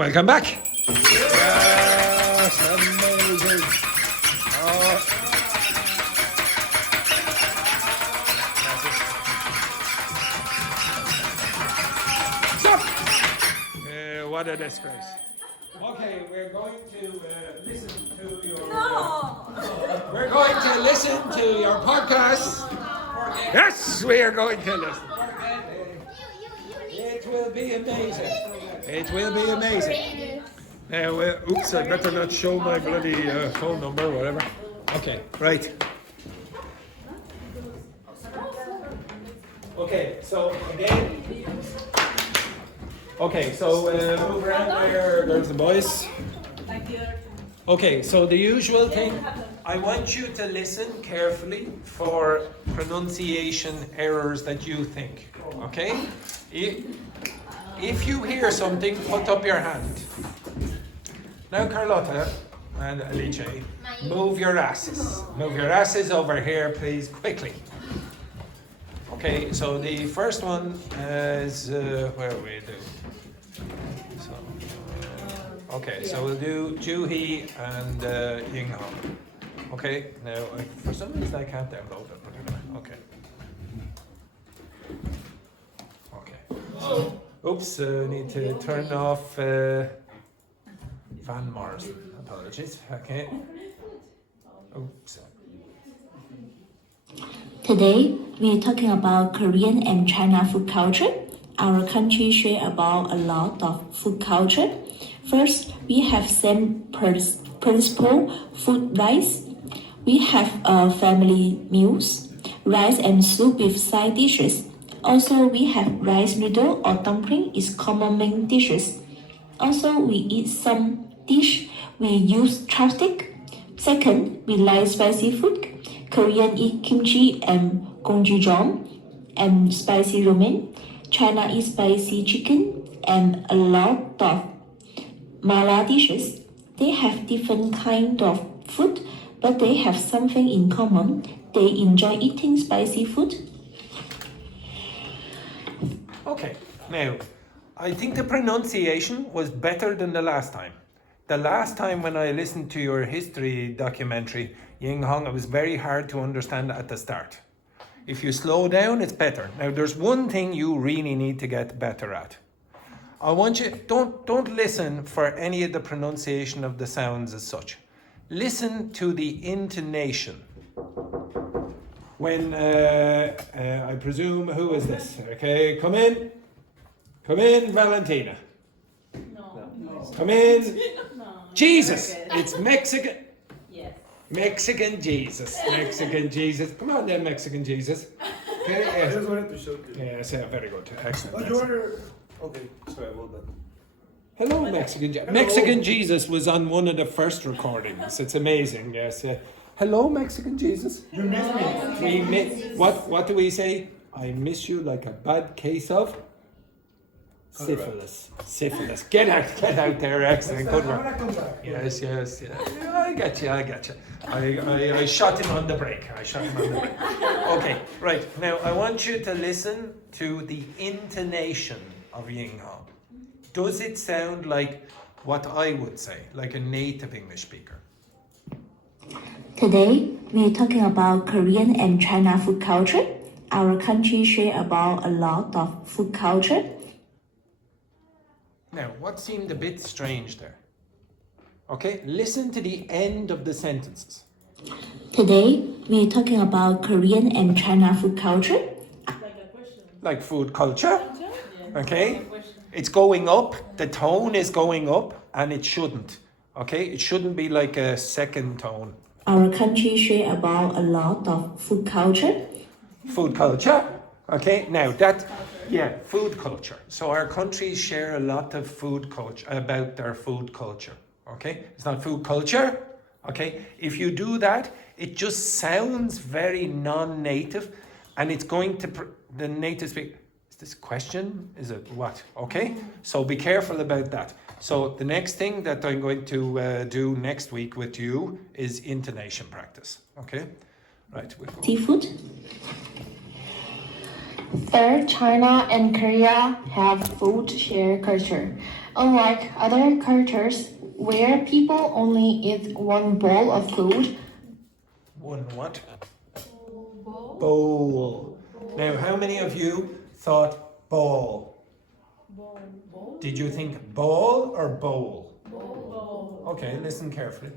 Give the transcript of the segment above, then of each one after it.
welcome back. Yes, amazing. Stop! What a disgrace. Okay, we're going to listen to your... We're going to listen to your podcast. Yes, we are going to listen. It will be amazing. It will be amazing. Now, oops, I better not show my bloody phone number or whatever. Okay, right. Okay, so again. Okay, so move around there. There's the boys. Okay, so the usual thing. I want you to listen carefully for pronunciation errors that you think. Okay? If you hear something, put up your hand. Now, Carlotta and Alice, move your asses. Move your asses over here, please, quickly. Okay, so the first one is, where we do? So, okay, so we'll do Juhee and Yinghong. Okay, now, for some reason I can't download it, but anyway, okay. Okay. Oops, need to turn off Van Morrison. Apologies. Okay. Oops. Today, we are talking about Korean and China food culture. Our country share about a lot of food culture. First, we have same principle food rice. We have family meals, rice and soup with side dishes. Also, we have rice noodle or dumpling is common main dishes. Also, we eat some dish. We use chopstick. Second, we like spicy food. Korean eat kimchi and gochujang and spicy ramen. China eat spicy chicken and a lot of mala dishes. They have different kind of food, but they have something in common. They enjoy eating spicy food. Okay, now, I think the pronunciation was better than the last time. The last time when I listened to your history documentary, Yinghong, it was very hard to understand at the start. If you slow down, it's better. Now, there's one thing you really need to get better at. I want you, don't listen for any of the pronunciation of the sounds as such. Listen to the intonation. When, I presume, who is this? Okay, come in. Come in, Valentina. No. Come in. No. Jesus, it's Mexican. Yes. Mexican Jesus. Mexican Jesus. Come on then, Mexican Jesus. Okay, I yes. just wanted to show you. Yes, yeah, very good. Excellent. Oh, you excellent. were... Okay, sorry about that. Hello, Mexican Jesus. Hello. Mexican Jesus was on one of the first recordings. It's amazing, yes. Hello, Mexican Jesus. You missed me. What do we say? I miss you like a bad case of syphilis. Syphilis. Get out there. Excellent. Good I'm work. gonna come back. Yes. Yeah, I get you. I shot him on the break. Okay, right. Now, I want you to listen to the intonation of Yinghong. Does it sound like what I would say, like a native English speaker? Today, we are talking about Korean and China food culture. Our country share about a lot of food culture. Now, what seemed a bit strange there? Okay, listen to the end of the sentences. Today, we are talking about Korean and China food culture. Like a question. Like food culture, Yeah. okay? Question. It's going up, the tone is going up, and it shouldn't. Okay, it shouldn't be like a second tone. Our country share about a lot of food culture. Food culture, okay? Now that, yeah, food culture. So our countries share a lot of food culture, about their food culture, okay? It's not food culture, okay? If you do that, it just sounds very non-native, and it's going to, the native speak, is this question? Is it what? Okay? So be careful about that. So the next thing that I'm going to do next week with you is intonation practice, okay? Right, we'll go. Seafood. Third, China and Korea have food share culture. Unlike other cultures where people only eat one bowl of food, One what? Bowl. Now, how many of you thought ball? Did you think ball or bowl? Okay, listen carefully.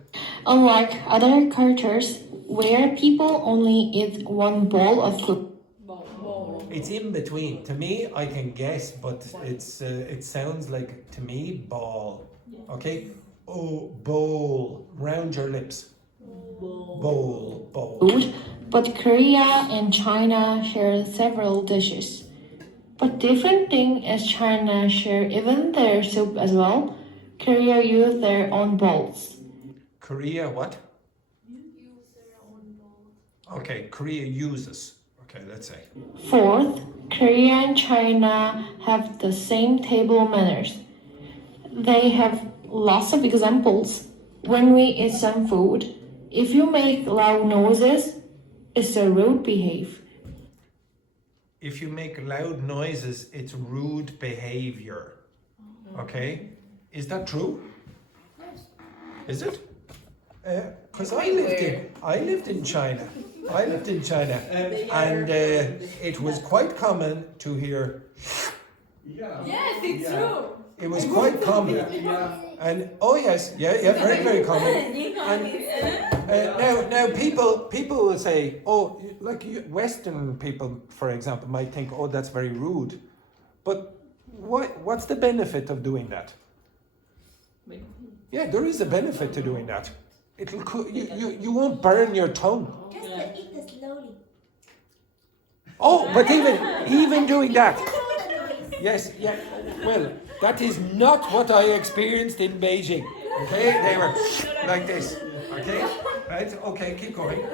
unlike other cultures where people only eat one bowl of food. It's in between. To me, I can guess, but it sounds like to me ball. Okay. Oh, bowl. Round your lips. Bowl. Food, but Korea and China share several dishes. But different thing is China share even their soup as well. Korea use their own bowls. Korea what? Okay, Korea uses. Okay, let's say. Fourth, Korea and China have the same table manners. They have lots of examples. When we eat some food, if you make loud noises, it's a rude behavior. If you make loud noises, it's rude behavior. Okay? Is that true? Is it? Because I lived in China. And it was quite common to hear. Yes, it's true. It was quite common. And oh yes, very, very common. And now people will say, oh, like Western people, for example, might think, oh, that's very rude. But what's the benefit of doing that? Yeah, there is a benefit to doing that. You won't burn your tongue. Just to eat it slowly. Oh, but even doing that. Yes, yeah. Well, that is not what I experienced in Beijing. Okay, they were like this. Okay, right? Okay, keep going.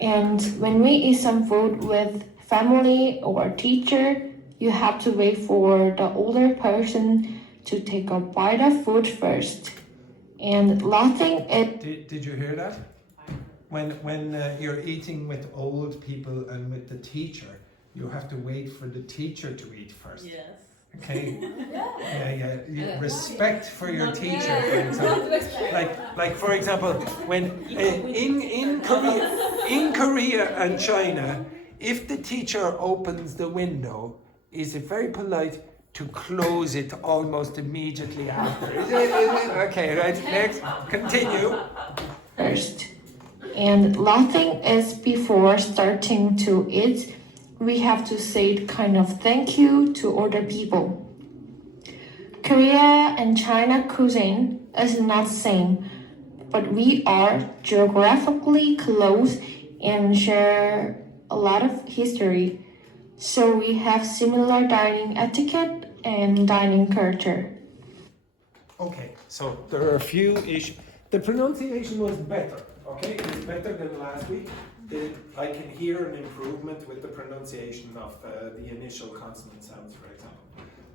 And when we eat some food with family or teacher, you have to wait for the older person to take a bite of food first. And laughing at Did you hear that? When you're eating with old people and with the teacher, you have to wait for the teacher to eat first. Yes. Okay. Yeah. Respect for your teacher, for example. Like for example, when in Korea and China, if the teacher opens the window, is it very polite to close it almost immediately after? Is it? Okay, right. Next, continue. first. And laughing is before starting to eat. We have to say kind of thank you to other people. Korea and China cuisine is not the same, but we are geographically close and share a lot of history. So we have similar dining etiquette and dining culture. Okay, so there are a few issues. The pronunciation was better. Okay, it's better than last week. I can hear an improvement with the pronunciation of the initial consonant sounds, for example.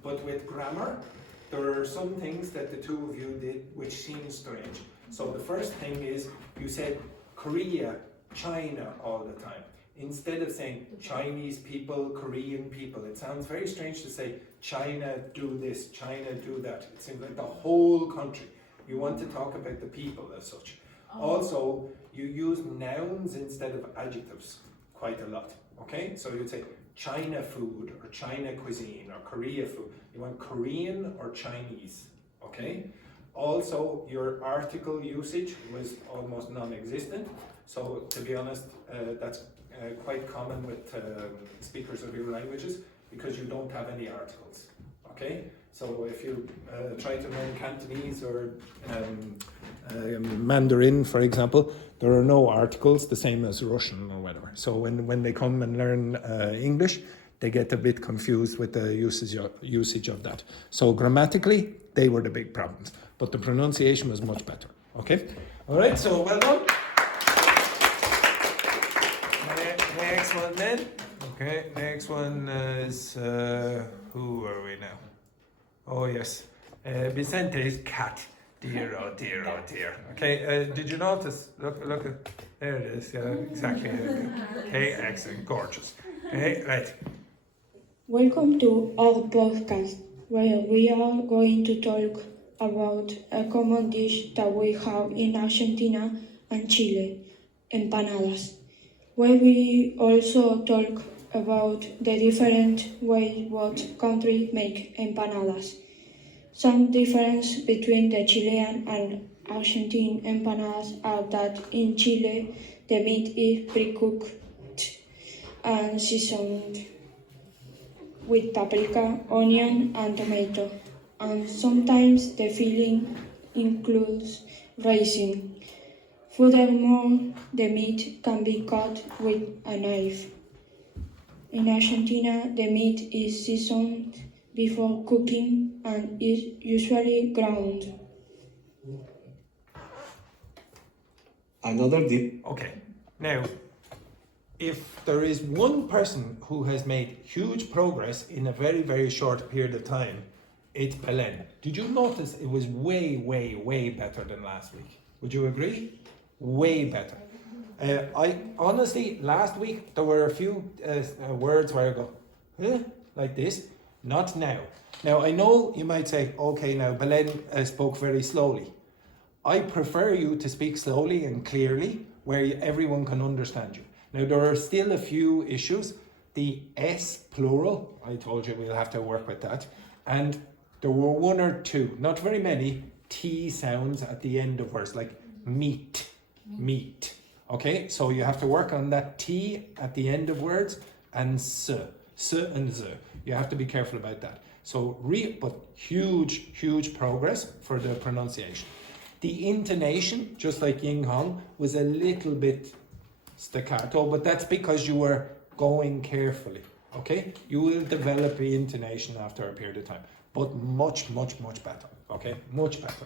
But with grammar, there are some things that the two of you did which seem strange. So the first thing is you said Korea, China all the time. Instead of saying Chinese people, Korean people, it sounds very strange to say China do this, China do that. It seems like the whole country. You want to talk about the people as such. Also, you use nouns instead of adjectives quite a lot, okay? So you'd say China food or China cuisine or Korea food. You want Korean or Chinese, okay? Also, your article usage was almost non-existent. So to be honest, that's quite common with speakers of your languages because you don't have any articles, okay? So if you try to learn Cantonese or Mandarin, for example, there are no articles, the same as Russian or whatever. So when they come and learn English, they get a bit confused with the usage of that. So grammatically, they were the big problems, but the pronunciation was much better. Okay? All right, so well done. Next one then. Okay, next one is, who are we now? Oh yes, Vicente's cat. Dear, oh dear, oh dear. Okay, did you notice? Look, there it is. Yeah, exactly. Okay, excellent, gorgeous. Okay, right. Welcome to our podcast. where we are going to talk about a common dish that we have in Argentina and Chile, empanadas, where we also talk about the different ways what countries make empanadas. Some difference between the Chilean and Argentine empanadas are that in Chile the meat is pre-cooked and seasoned with paprika, onion, and tomato, and sometimes the filling includes raisin. Furthermore, the meat can be cut with a knife. In Argentina, the meat is seasoned before cooking and is usually ground. Another Okay, now, if there is one person who has made huge progress in a very, very short period of time, it's Belen. Did you notice it was way, way, way better than last week? Would you agree? Way better. I honestly, last week, there were a few words where I go, huh? Like this. Not now. Now, I know you might say, okay, now Belen spoke very slowly. I prefer you to speak slowly and clearly where everyone can understand you. Now, there are still a few issues. The S plural, I told you we'll have to work with that. And there were one or two, not very many, T sounds at the end of words, like meat, meat. Okay, so you have to work on that T at the end of words and S and Z. You have to be careful about that. So, but huge progress for the pronunciation. The intonation, just like Yinghong, was a little bit staccato, but that's because you were going carefully, okay? You will develop the intonation after a period of time, but much better, okay? Much better.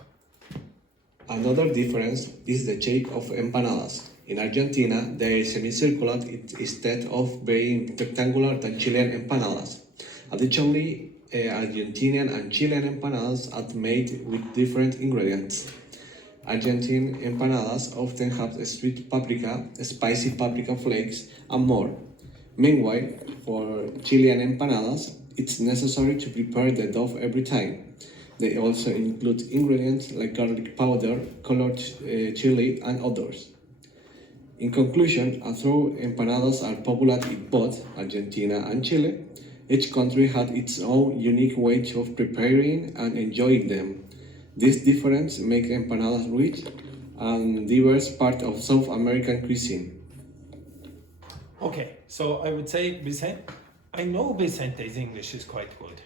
Another difference is the shape of empanadas. In Argentina, they are semicircular instead of being rectangular than Chilean empanadas. Additionally, Argentinian and Chilean empanadas are made with different ingredients. Argentine empanadas often have sweet paprika, spicy paprika flakes, and more. Meanwhile, for Chilean empanadas, it's necessary to prepare the dough every time. They also include ingredients like garlic powder, colored chili, and others. In conclusion, although empanadas are popular in both Argentina and Chile, each country had its own unique way of preparing and enjoying them. This difference makes empanadas rich and diverse part of South American cuisine. Okay, so I would say Vicente, I know Vicente's English is quite good.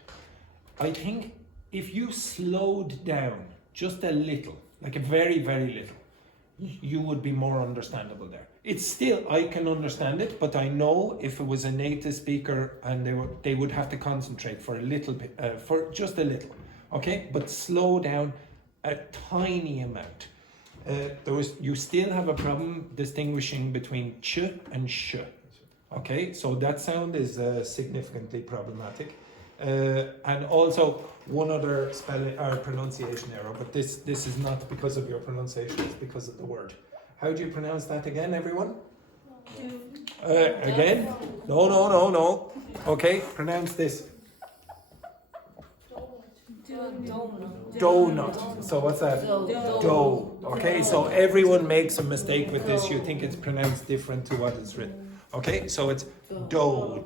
I think if you slowed down just a little, like a very, very little, you would be more understandable there. It's still, I can understand it, but I know if it was a native speaker and they would have to concentrate for a little bit, for just a little, okay? But slow down a tiny amount. You still have a problem distinguishing between ch and sh, okay? So that sound is significantly problematic. And also one other spelling or pronunciation error, but this is not because of your pronunciation, it's because of the word. How do you pronounce that again, everyone? Again? No. Okay, pronounce this. Donut. So what's that? Dough. Okay, so everyone makes a mistake with this. You think it's pronounced different to what it's written. Okay, so it's dough.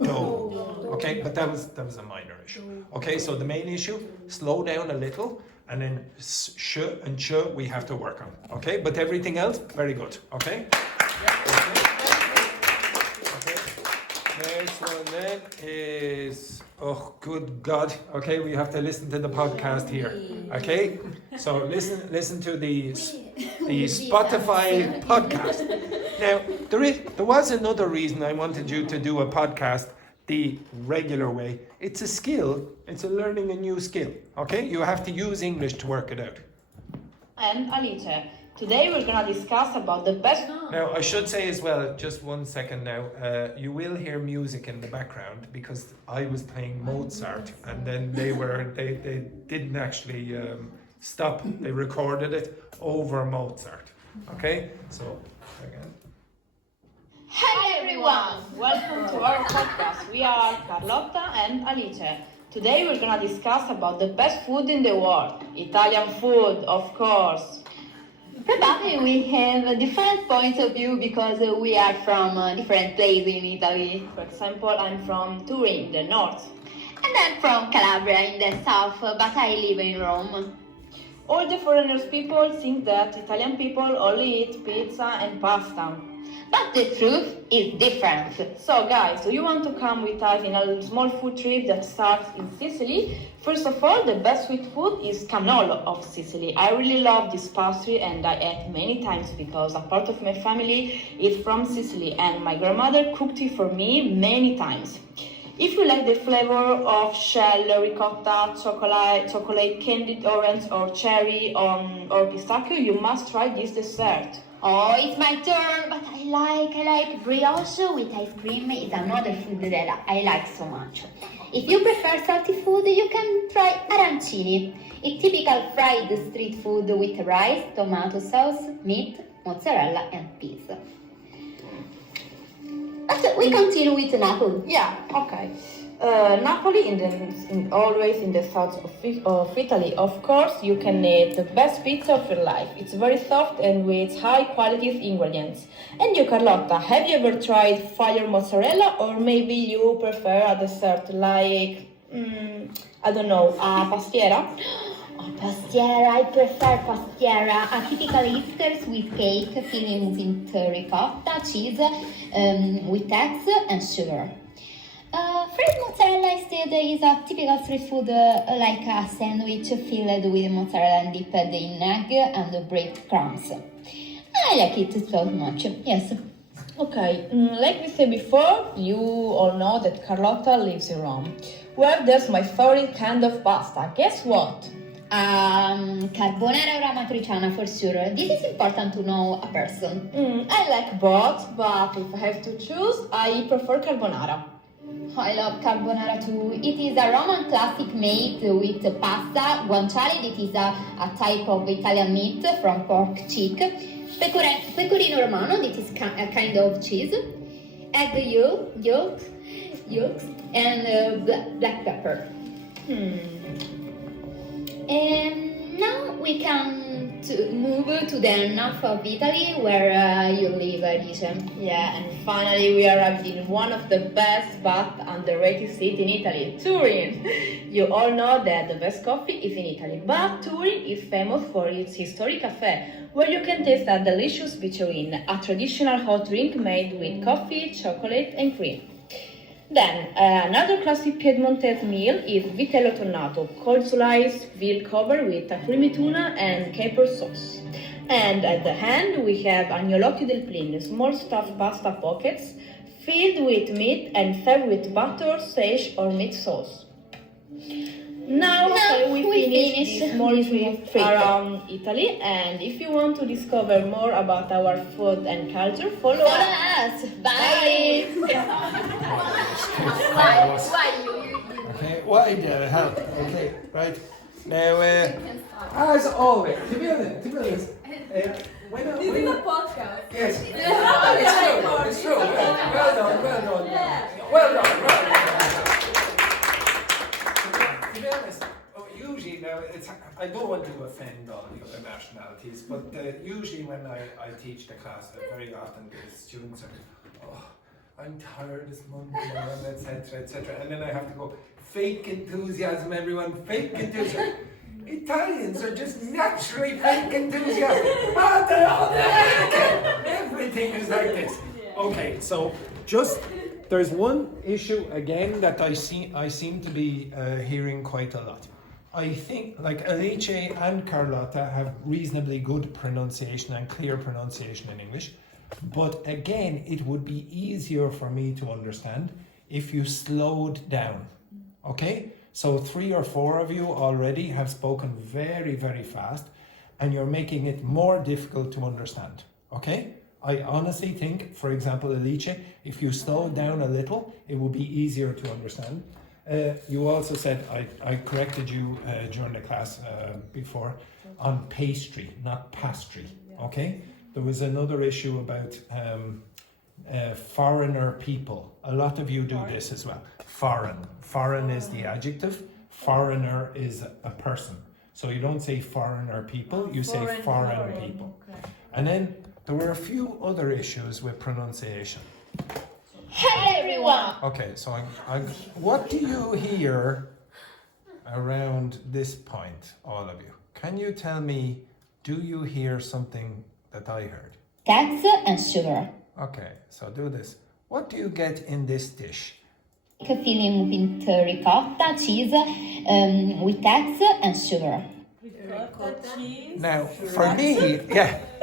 Okay, but that was a minor issue. Okay, so the main issue, slow down a little, and then sh and ch we have to work on. Okay, but everything else, very good. Okay? Okay. Next one then is, oh good God. Okay, we have to listen to the podcast here. Okay, so listen to the Spotify podcast. Now, there was another reason I wanted you to do a podcast the regular way. It's a skill. It's learning a new skill. Okay? You have to use English to work it out. And Alice, today we're gonna discuss about the best. Now, I should say as well, just 1 second now, you will hear music in the background because I was playing Mozart and then they didn't actually stop. They recorded it over Mozart. Okay? So, again. Hi everyone! Welcome to our podcast. We are Carlotta and Alice. Today we're gonna discuss about the best food in the world. Italian food, of course. Probably we have different points of view because we are from different places in Italy. For example, I'm from Turin, the north. And I'm from Calabria in the south, but I live in Rome. All the foreigners people think that Italian people only eat pizza and pasta. But the truth is different. So guys, do you want to come with us in a small food trip that starts in Sicily? First of all, the best sweet food is cannolo of Sicily. I really love this pastry and I ate many times because a part of my family is from Sicily and my grandmother cooked it for me many times. If you like the flavor of shell, ricotta, chocolate, candied orange or cherry or pistachio, you must try this dessert. Oh, it's my turn, but I like brioche with ice cream. It's another food that I like so much. If you prefer salty food, you can try arancini, a typical fried street food with rice, tomato sauce, meat, mozzarella and peas. But we continue with Napoli. Yeah, okay. Napoli, always in the south of Italy. Of course, you can eat the best pizza of your life. It's very soft and with high quality ingredients. And you, Carlotta, have you ever tried fire mozzarella, or maybe you prefer a dessert like, I don't know, a pastiera? Oh, pastiera, I prefer pastiera, a typical Easter sweet cake filling with ricotta, cheese, with eggs and sugar. Fried mozzarella instead is a typical street food like a sandwich filled with mozzarella and dipped in egg and breadcrumbs. I like it so much, yes. Okay, like we said before, you all know that Carlotta lives in Rome. Well, that's my favorite kind of pasta. Guess what? Carbonara or amatriciana for sure. This is important to know a person. I like both, but if I have to choose, I prefer carbonara. I love carbonara too. It is a Roman classic made with pasta, guanciale, that is a type of Italian meat from pork cheek, pecorino romano, that is a kind of cheese, egg yolks, and black pepper. And now we can move to the north of Italy, where you live, Alice. Yeah, and finally we arrived in one of the best but underrated cities in Italy, Turin. You all know that the best coffee is in Italy, but Turin is famous for its historic cafe, where you can taste a delicious between, a traditional hot drink made with coffee, chocolate and cream. Then, another classic Piedmontese meal is vitello tonnato, cold sliced veal covered with a creamy tuna and caper sauce. And at the end, we have agnolotti del plin, small stuffed pasta pockets filled with meat and served with butter, sage or meat sauce. Now we finish this small trip around Italy, and if you want to discover more about our food and culture, follow us. Bye. Okay, why the hell? Okay, right. Now, as always, to be honest, when This is a podcast. yes, it's true. Well done. Well done. To be honest, usually now I don't want to offend all the other nationalities, but usually when I teach the class, very often the students are, I'm tired this Monday, etc. And then I have to go, fake enthusiasm, everyone, fake enthusiasm. Italians are just naturally fake enthusiastic. Everything is like this. Okay, so there's one issue again that I seem to be hearing quite a lot. I think like Alice and Carlotta have reasonably good pronunciation and clear pronunciation in English. But again, it would be easier for me to understand if you slowed down, okay? So 3 or 4 of you already have spoken very, very fast and you're making it more difficult to understand, okay? I honestly think, for example, Alice, if you slowed down a little, it would be easier to understand. You also said, I corrected you during the class before, on pastry, not pastry, okay? There was another issue about foreigner people. A lot of you do this as well. Foreign. Foreign is the adjective. Foreigner is a person. So you don't say foreigner people, you say foreign people. Okay. And then there were a few other issues with pronunciation. Hey everyone! Okay, so what do you hear around this point, all of you? Can you tell me, do you hear something that I heard? Cats and sugar. Okay, so do this. What do you get in this dish? Filling with ricotta, cheese, with eggs and sugar. Now, for me,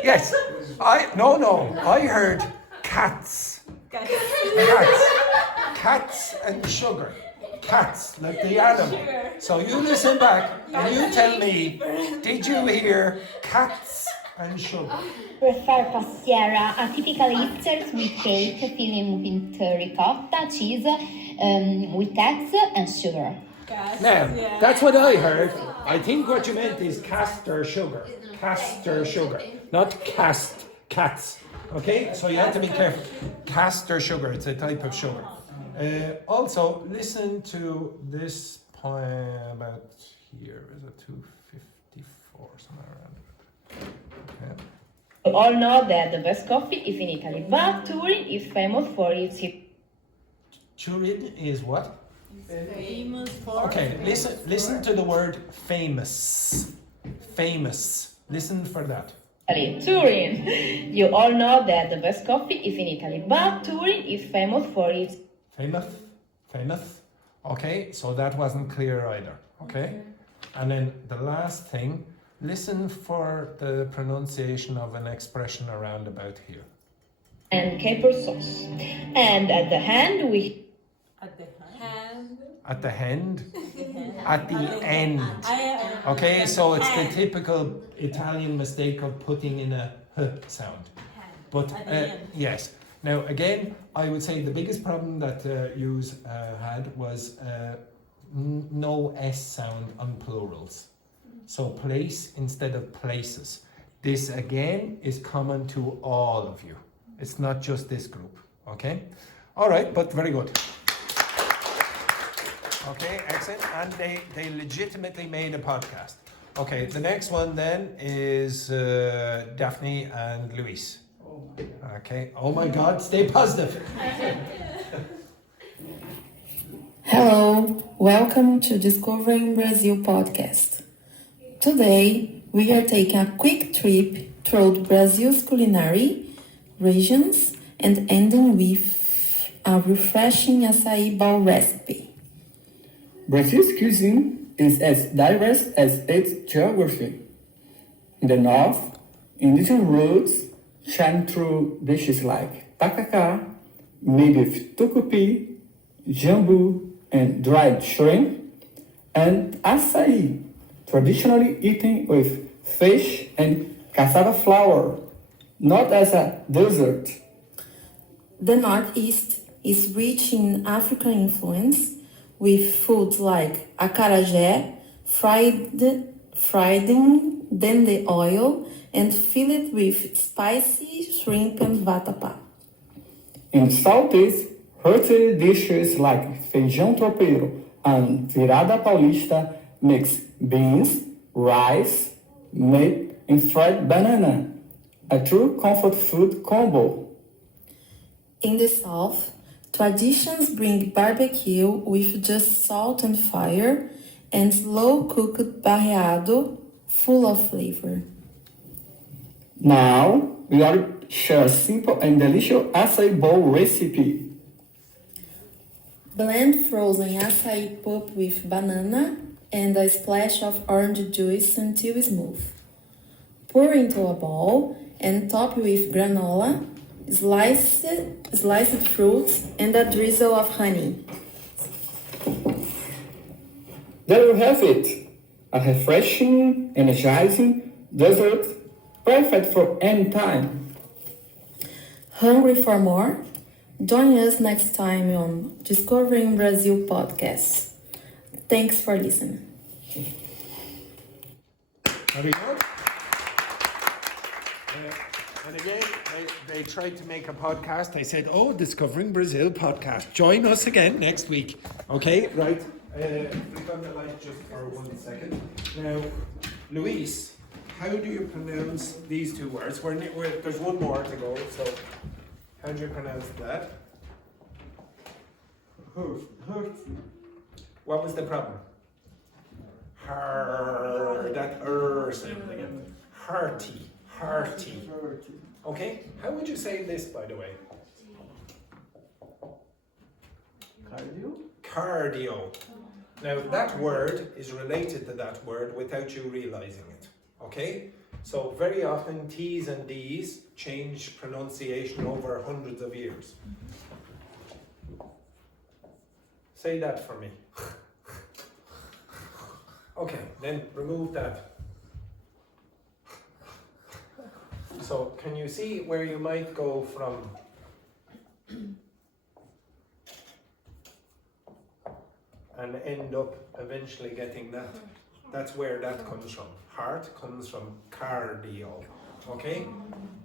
yes, I heard cats. Cats and sugar. Cats, like the animal. So you listen back and you tell me, did you hear cats and sugar? Prefer pastiera, a typical Easter sweet cake filling with ricotta, cheese, with eggs and sugar. Now, that's what I heard. I think what you meant is castor sugar. Castor sugar, not cats. Okay, so you have to be careful. Castor sugar, it's a type of sugar. Also, listen to this point about here. Is it 254, somewhere around it? Okay. You all know that the best coffee is in Italy, but Turin is famous for its Turin is what? Famous for. Okay, listen to the word famous. Famous. Listen for that. Italy. Turin. You all know that the best coffee is in Italy, but Turin is famous for its Famous. Okay, so that wasn't clear either. Okay? And then the last thing, listen for the pronunciation of an expression around about here. and caper sauce. And at the end we At the hand. At the end? At the end. Okay, so it's the typical Italian mistake of putting in a h sound. But yes. Now again, I would say the biggest problem that you had was no S sound on plurals. So place instead of places. This again is common to all of you. It's not just this group, okay? All right, but very good. Okay, excellent. And they legitimately made a podcast. Okay, the next one then is Daphne and Luiz. Okay, oh my God, stay positive. Hello, welcome to Discovering Brazil podcast. Today, we are taking a quick trip through Brazil's culinary regions and ending with a refreshing acai bowl recipe. Brazil's cuisine is as diverse as its geography. In the north, indigenous roots shine through dishes like tacacá, made with tucupi, jambu, and dried shrimp, and açaí, traditionally eaten with fish and cassava flour, not as a dessert. The northeast is rich in African influence, with foods like acarajé, fried in dende oil, and filled with spicy shrimp and vatapá. In the southeast, hearty dishes like feijão tropeiro and virada paulista mix beans, rice, meat, and fried banana, a true comfort food combo. In the south, traditions bring barbecue with just salt and fire and slow-cooked barreado full of flavor. Now, we are share a simple and delicious açaí bowl recipe. Blend frozen açaí pulp with banana and a splash of orange juice until smooth. Pour into a bowl and top with granola, sliced fruits, and a drizzle of honey. There you have it, a refreshing, energizing dessert, perfect for any time. Hungry for more? Join us next time on Discovering Brazil podcast. Thanks for listening. Very good. And again, they tried to make a podcast. I said, oh, Discovering Brazil podcast. Join us again next week. Okay, right. Flick on the light just for 1 second. Now, Luis, how do you pronounce these two words? There's one more to go, so how do you pronounce that? What was the problem? That sound again. Hearty. Okay, how would you say this, by the way? Cardio. Now, that word is related to that word without you realizing it. Okay? So, very often T's and D's change pronunciation over hundreds of years. Say that for me. Okay, then remove that. So, can you see where you might go from and end up eventually getting that? That's where that comes from. Heart comes from cardio. Okay?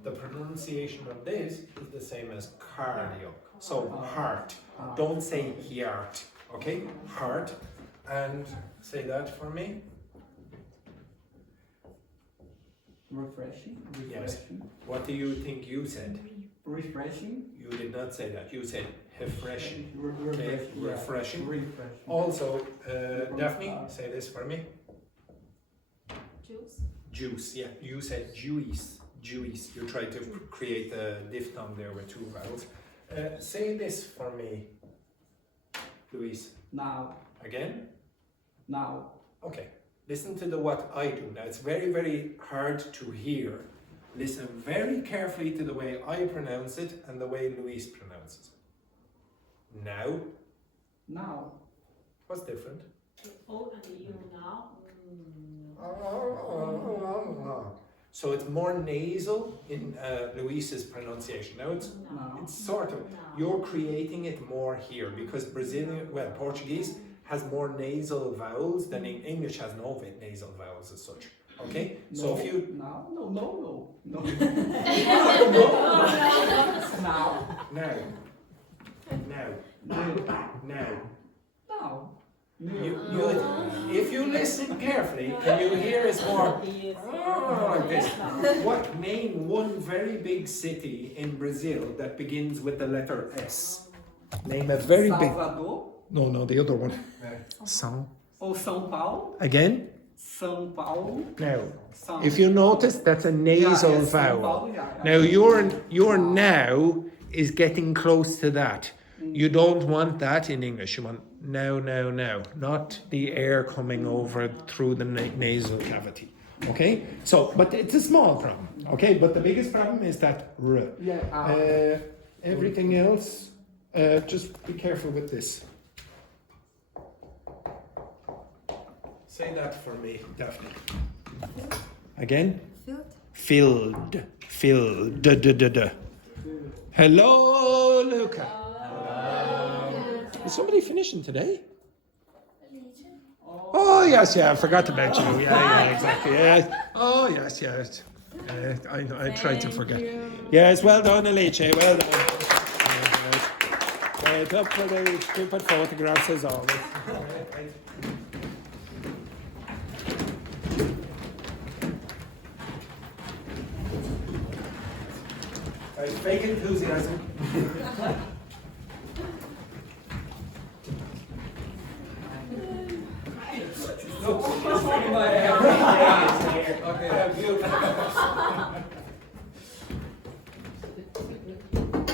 The pronunciation of this is the same as cardio. So, heart. Don't say heart. Okay? Heart. And say that for me. Refreshing. Yes. What do you think you said? Refreshing. You did not say that. You said refreshing. Refreshing. Okay? Refreshing. Refreshing. Also, Daphne, say this for me. Juice. Juice. Yeah. You said juice. Juice. You tried to create a diphthong there with two vowels. Say this for me, Luis. Now. Again? Now. Okay. Listen to the what I do. Now it's very, very hard to hear. Listen very carefully to the way I pronounce it and the way Luis pronounces it. Now. Now. What's different? O and U now. So it's more nasal in Luis's pronunciation. Now it's sort of, you're creating it more here because Portuguese has more nasal vowels than English has no nasal vowels as such. Okay? No, So if you... No. Now. If you listen carefully, and you hear it's more like this. Name one very big city in Brazil that begins with the letter S. Name a very big... Salvador. No, the other one. São. Ou São Paulo. Again? São Paulo. Now, São. if you notice, that's a nasal São vowel. Paulo, Now, your now is getting close to that. You don't want that in English. You want now, not the air coming over through the nasal cavity. Okay? So, but it's a small problem. Okay? But the biggest problem is that R. Everything else, just be careful with this. Say that for me, Daphne. Again? Filled. Hello, Luca. Is somebody finishing today? Oh, yes, I forgot about you. Yeah, exactly. Yes. Oh, yes. I tried to forget. Yes, well done, Alice. Well done. Wait up for the stupid photographs as always. Fake enthusiasm. I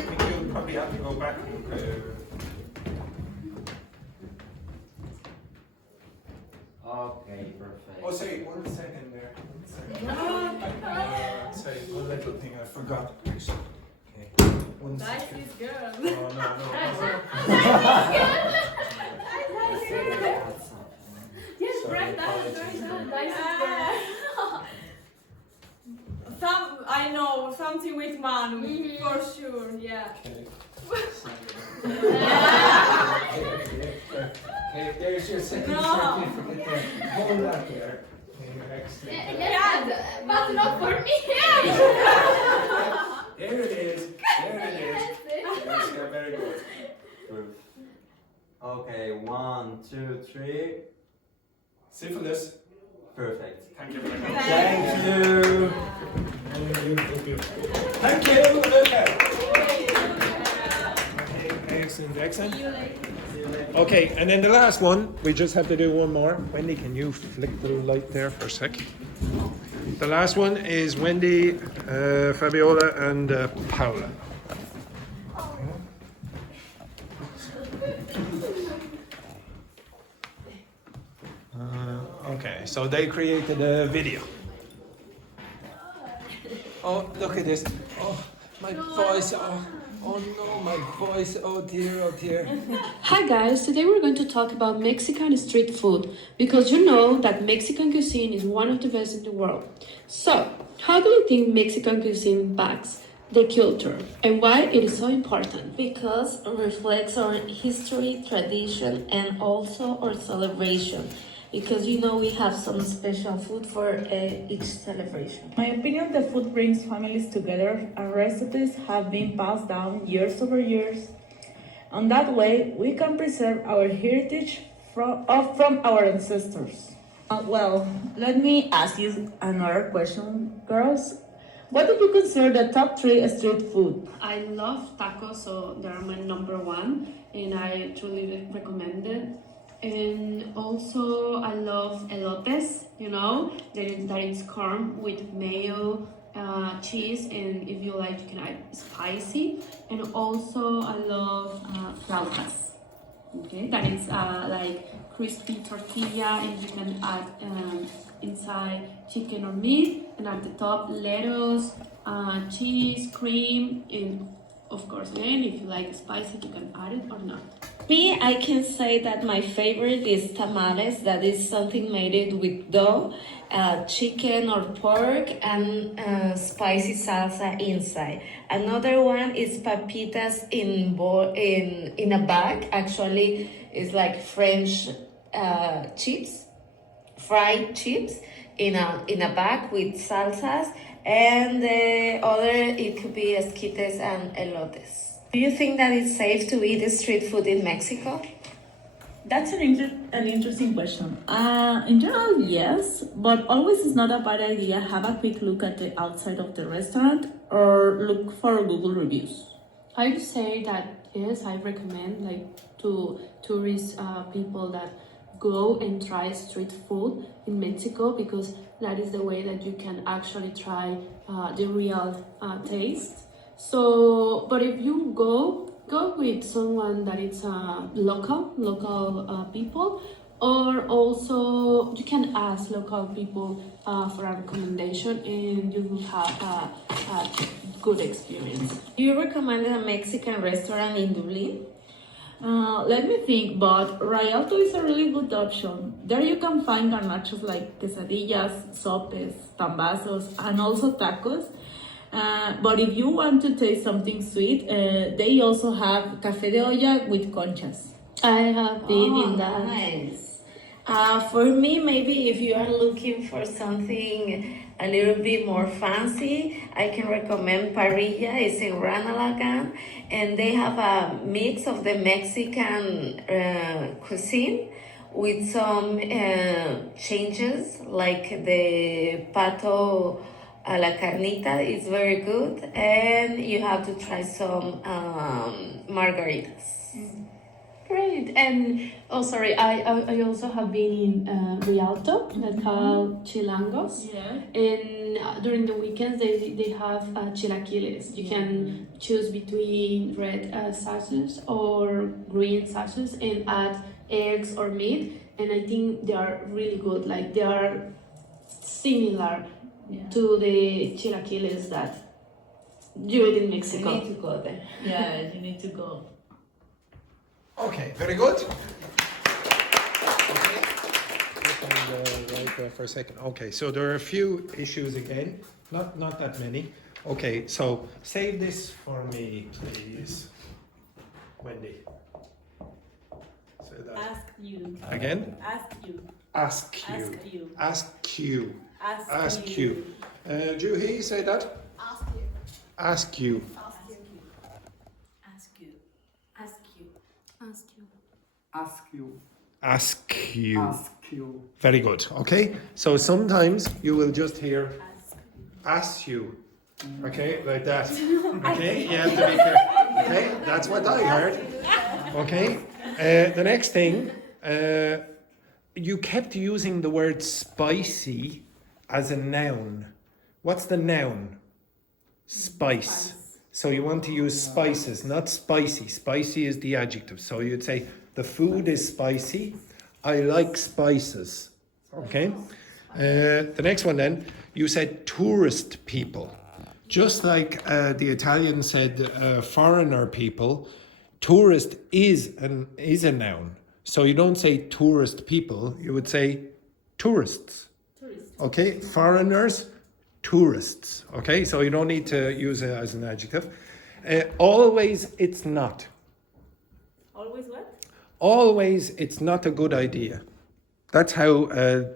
think you'll probably have to go back. Okay, perfect. Oh, sorry, 1 second there. Sorry, one little thing I forgot. Okay. 1 second. Nice girl. No. Yes, Sorry, I know something with Manu for sure. Yeah. Okay, there's your second certificate there. Hold that there. Yeah, but not for me. Okay, 1, 2, 3. Syphilis. Perfect. Thank you very much. Thank you. Thank you, Luca. Excellent, excellent. Okay, and then the last one, we just have to do one more. Wendy, can you flick the light there for a sec? The last one is Wendy, Fabiola, and Paola. Okay, so they created a video. Oh, look at this. Oh, my voice. Oh no, my voice. Oh dear, oh dear. Hi guys, today we're going to talk about Mexican street food because you know that Mexican cuisine is one of the best in the world. So, how do you think Mexican cuisine backs the culture and why it is so important? Because it reflects our history, tradition, and also our celebration. Because you know we have some special food for each celebration. My opinion, the food brings families together and recipes have been passed down years over years. On that way, we can preserve our heritage from our ancestors. Well, let me ask you another question, girls. What do you consider the top 3 street food? I love tacos, so they're my number one, and I truly recommend it. And also I love elotes, you know, that is corn with mayo, cheese, and if you like, you can add spicy. And also I love flautas, okay, that is like crispy tortilla, and you can add inside chicken or meat, and at the top lettuce, cheese, cream, and of course, again, if you like spicy, you can add it or not. Me, I can say that my favorite is tamales. That is something made with dough, chicken or pork, and spicy salsa inside. Another one is papitas in a bag. Actually, it's like French chips, fried chips in a bag with salsas. And the other, it could be esquites and elotes. Do you think that it's safe to eat street food in Mexico? That's an interesting question. In general, yes, but always it's not a bad idea. Have a quick look at the outside of the restaurant or look for Google reviews. I would say that yes, I recommend like to tourist people that go and try street food in Mexico, because that is the way that you can actually try the real taste. So, but if you go with someone that is local people, or also you can ask local people for a recommendation, and you will have a good experience. Do you recommend a Mexican restaurant in Dublin? Let me think, but Rialto is a really good option. There you can find garnachos like quesadillas, sopes, tambazos, and also tacos. But if you want to taste something sweet, they also have café de olla with conchas. I have been in that. Nice. For me, maybe if you are looking for something a little bit more fancy, I can recommend Parrilla. It's in Ranalagan, and they have a mix of the Mexican cuisine with some changes, like the pato a la carnita is very good, and you have to try some margaritas. Great. And I also have been in Rialto, that called Chilangos. Yeah. And during the weekends they have chilaquiles. You can choose between red sauces or green sauces and add eggs or meat, and I think they are really good. Like they are similar to the chilaquiles that you eat in Mexico. You need to go there. Yeah, you need to go. Okay, very good. Right there for a second. Okay, so there are a few issues again, not that many. Okay, so save this for me, please, Wendy. So that. Ask you. Again? Ask you. Ask you. Ask you. Ask you. Ask you. Juhee, say that. Ask you. Ask you. Ask you. Ask you. Ask you. Ask you. Ask you. Ask you. Ask you. Very good. Okay. So sometimes you will just hear ask you. Okay, like that. Okay, you have to be careful. Okay, that's what I heard. Okay. The next thing, you kept using the word spicy as a noun. What's the noun? Spice. So you want to use spices, not spicy. Spicy is the adjective. So you'd say, the food is spicy. I like spices. Okay? The next one then, you said tourist people. Just like the Italian said foreigner people, tourist is a noun. So you don't say tourist people, you would say tourists. Okay? Foreigners, tourists. Okay? So you don't need to use it as an adjective. Always it's not. Always what? Always it's not a good idea. That's how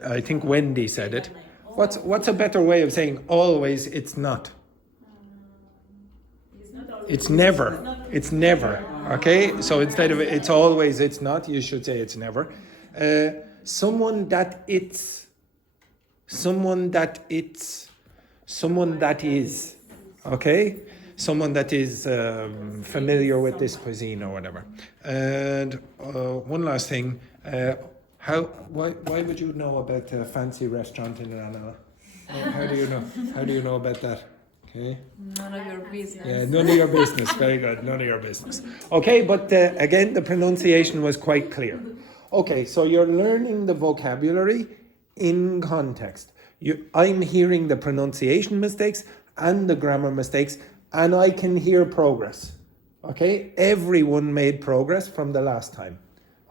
I think Wendy said it. What's a better way of saying always it's not? It's never. It's never. Okay? So instead of it's always it's not, you should say it's never. Someone that it's. Someone that it's. Someone that is. Okay? Someone that is familiar with this cuisine or whatever. And one last thing. Why would you know about a fancy restaurant in Ranelagh? How do you know? How do you know about that? Okay. None of your business. Yeah, none of your business. Very good. None of your business. Okay, but again, the pronunciation was quite clear. Okay, so you're learning the vocabulary in context. I'm hearing the pronunciation mistakes and the grammar mistakes, and I can hear progress. Okay, everyone made progress from the last time.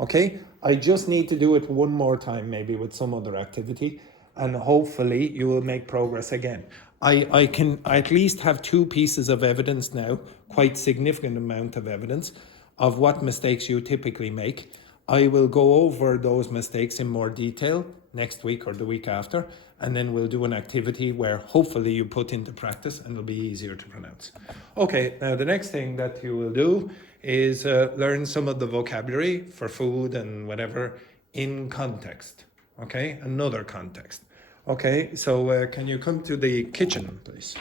Okay, I just need to do it one more time, maybe with some other activity, and hopefully you will make progress again. I can at least have 2 pieces of evidence now, quite significant amount of evidence, of what mistakes you typically make. I will go over those mistakes in more detail next week or the week after, and then we'll do an activity where hopefully you put into practice and it'll be easier to pronounce. Okay, now the next thing that you will do is learn some of the vocabulary for food and whatever in context. Okay, another context. Okay, so can you come to the kitchen, please?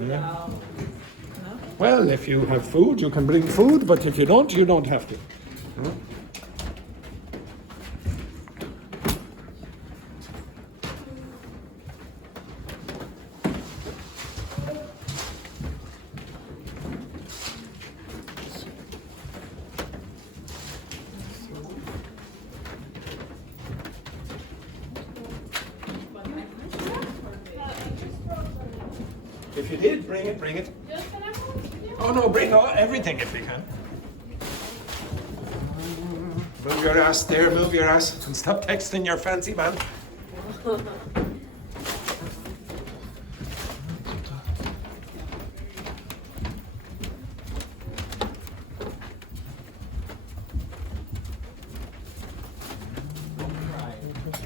Yeah. Well, if you have food, you can bring food, but if you don't have to. If you did, bring it. Oh no, bring everything if you can. Move your ass there, move your ass, and stop texting your fancy man.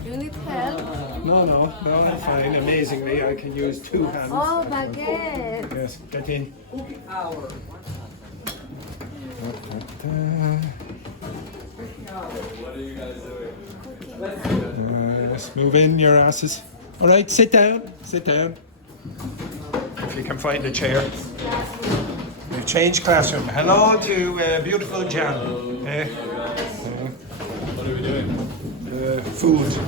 You need help? No, I'm fine. Amazingly, I can use 2 hands. Oh, baguette. Yes, get in. What are you guys doing? Yes, move in your asses. All right, sit down. If you can find a chair. We've changed classroom. Hello to beautiful Jan. What are we doing? Food.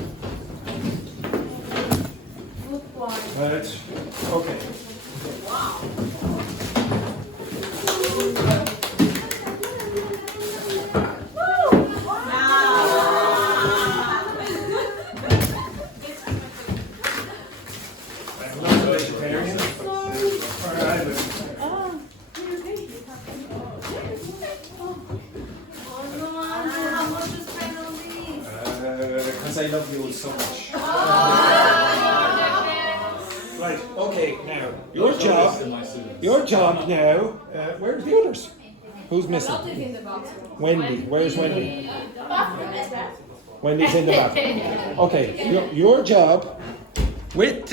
Right. Okay. I'm not a vegetarian. Because I love you so much. Right, okay, now, your job now, where's the others? Who's missing? Wendy, where's Wendy? Wendy's in the bathroom. Okay, your job, with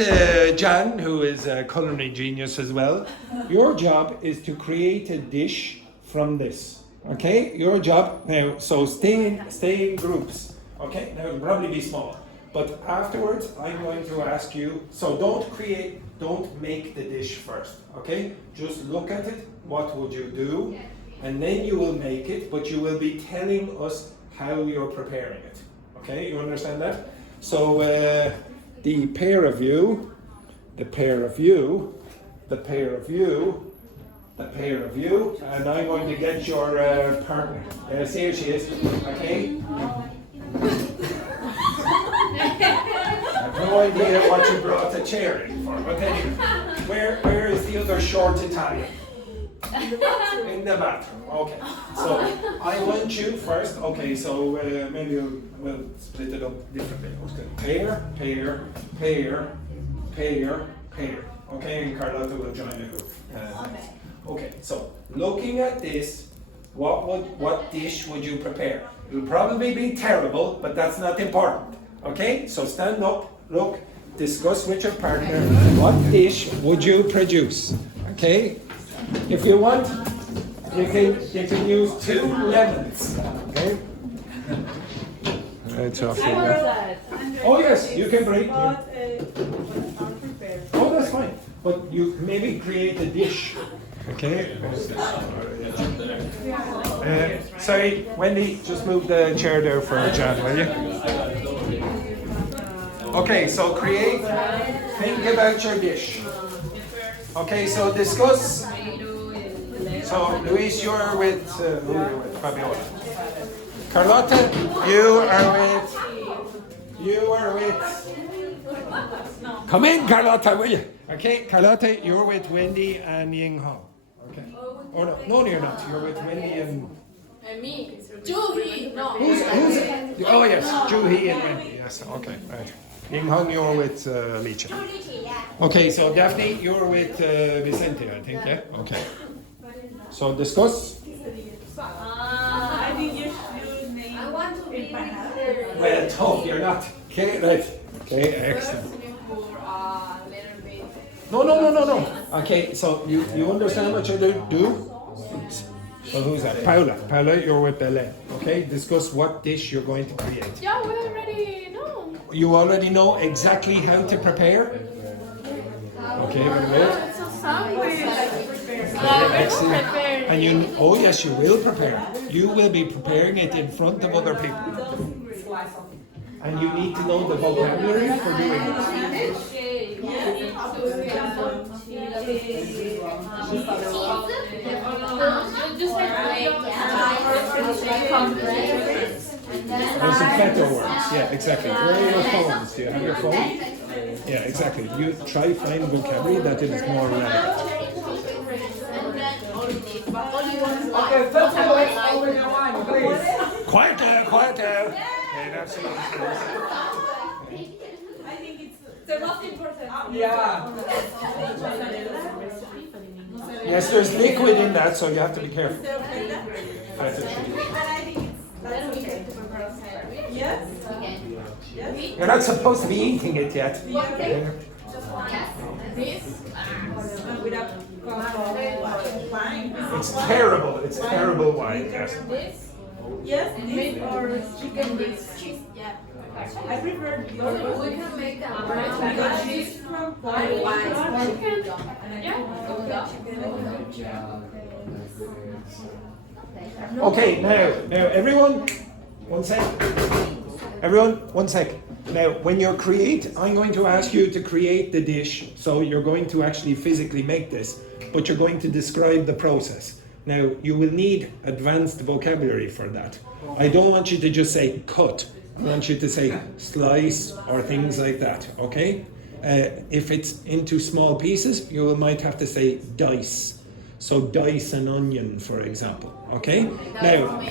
Jan, who is a culinary genius as well, your job is to create a dish from this. Okay, your job now. So stay in groups. Okay, now it'll probably be small, but afterwards I'm going to ask you. So don't make the dish first. Okay, just look at it. What would you do? And then you will make it, but you will be telling us how you're preparing it. Okay, you understand that? So the pair of you, and I'm going to get your partner. Yes, here she is. Okay. I have no idea what you brought a chair in for, but anyway, where is the other short Italian? In the bathroom. Okay. So I want you first. Okay. So maybe we'll split it up differently. Okay. Pair. Okay, and Carlotta will join the group. Okay. So looking at this, what dish would you prepare? It will probably be terrible, but that's not important. Okay. So stand up. Look. Discuss with your partner. What dish would you produce? Okay. If you want, you can use 2 lemons. Okay. It's off here. Oh yes, you can break. Oh, that's fine. But you maybe create a dish. Okay. Sorry, Wendy, just move the chair there for Jan, will you? Okay, so think about your dish. Okay, so discuss. So Luis, you're with who are you with? Fabiola. Carlotta, you are with. Come in, Carlotta, will you? Okay, Carlotta, you're with Wendy and Yinghong. Okay. Or no, you're not. You're with Wendy and. And me, Juhee. No. Who's it? Oh yes, Juhee and Wendy. Yes. Okay. Right. Yinghong, you're with Licha. Okay, so Daphne, you're with Vicente, I think. Yeah. Okay. So discuss. I think you should name. I want to be Well, tough, you're not. Okay, right. Okay, excellent. No. Okay, so you understand what you do? Well, who's that? Paola. Paola, you're with Belen. Okay, discuss what dish you're going to create. Yeah, we already know. You already know exactly how to prepare? Okay, very good. It's a sandwich. Excellent. And yes, you will prepare. You will be preparing it in front of other people. And you need to know the vocabulary for doing it. There's some better words. Yeah, exactly. Where are your phones? Do you have your phone? Yeah, exactly. You try find vocabulary that is more relevant. Quiet down. And absolutely. I think it's the most important. Yeah. Yes, there's liquid in that, so you have to be careful. That's it. Yes? You're not supposed to be eating it yet. It's terrible. It's terrible wine. Yes. Yes, this or chicken with cheese. Yeah. I prefer the other. We can make a because cheese from chicken. Yeah. Okay, now everyone, one sec. Now, when you create, I'm going to ask you to create the dish. So you're going to actually physically make this, but you're going to describe the process. Now, you will need advanced vocabulary for that. I don't want you to just say cut. I want you to say slice or things like that, okay? If it's into small pieces, you might have to say dice. So dice an onion, for example, okay? Now,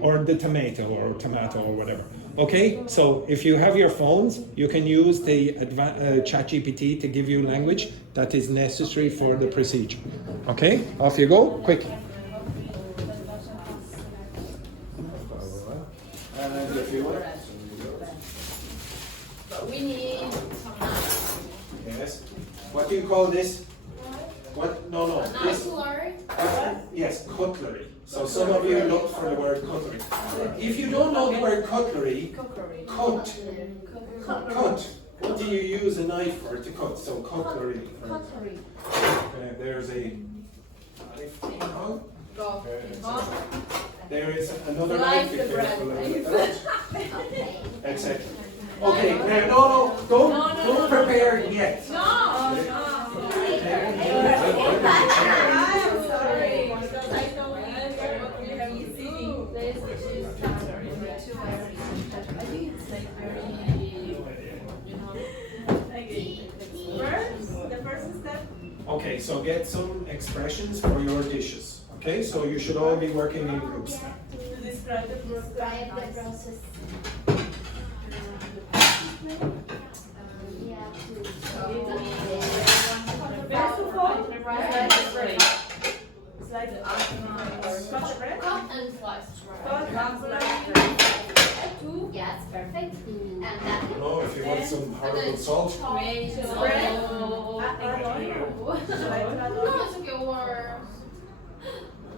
or the tomato or whatever. Okay, so if you have your phones, you can use the ChatGPT to give you language that is necessary for the procedure. Okay, off you go, quick. And if you want. We need some knives. Yes. What do you call this? What? No. This, yes, cutlery. So some of you look for the word cutlery. If you don't know the word cutlery, cut. What do you use a knife for to cut? So cutlery. Cutlery. There's a knife. There is another knife. Be careful with that. Etc. Okay. Now, no. Don't prepare yet. I'm sorry. Because I know we have eating. I think it's like very, the first step. Okay, so get some expressions for your dishes. Okay, so you should all be working in groups now. To describe the process. First of all, it's like scotch bread. Cut and slice. Yes, perfect. And then Oh, if you want some horrible salt. spread.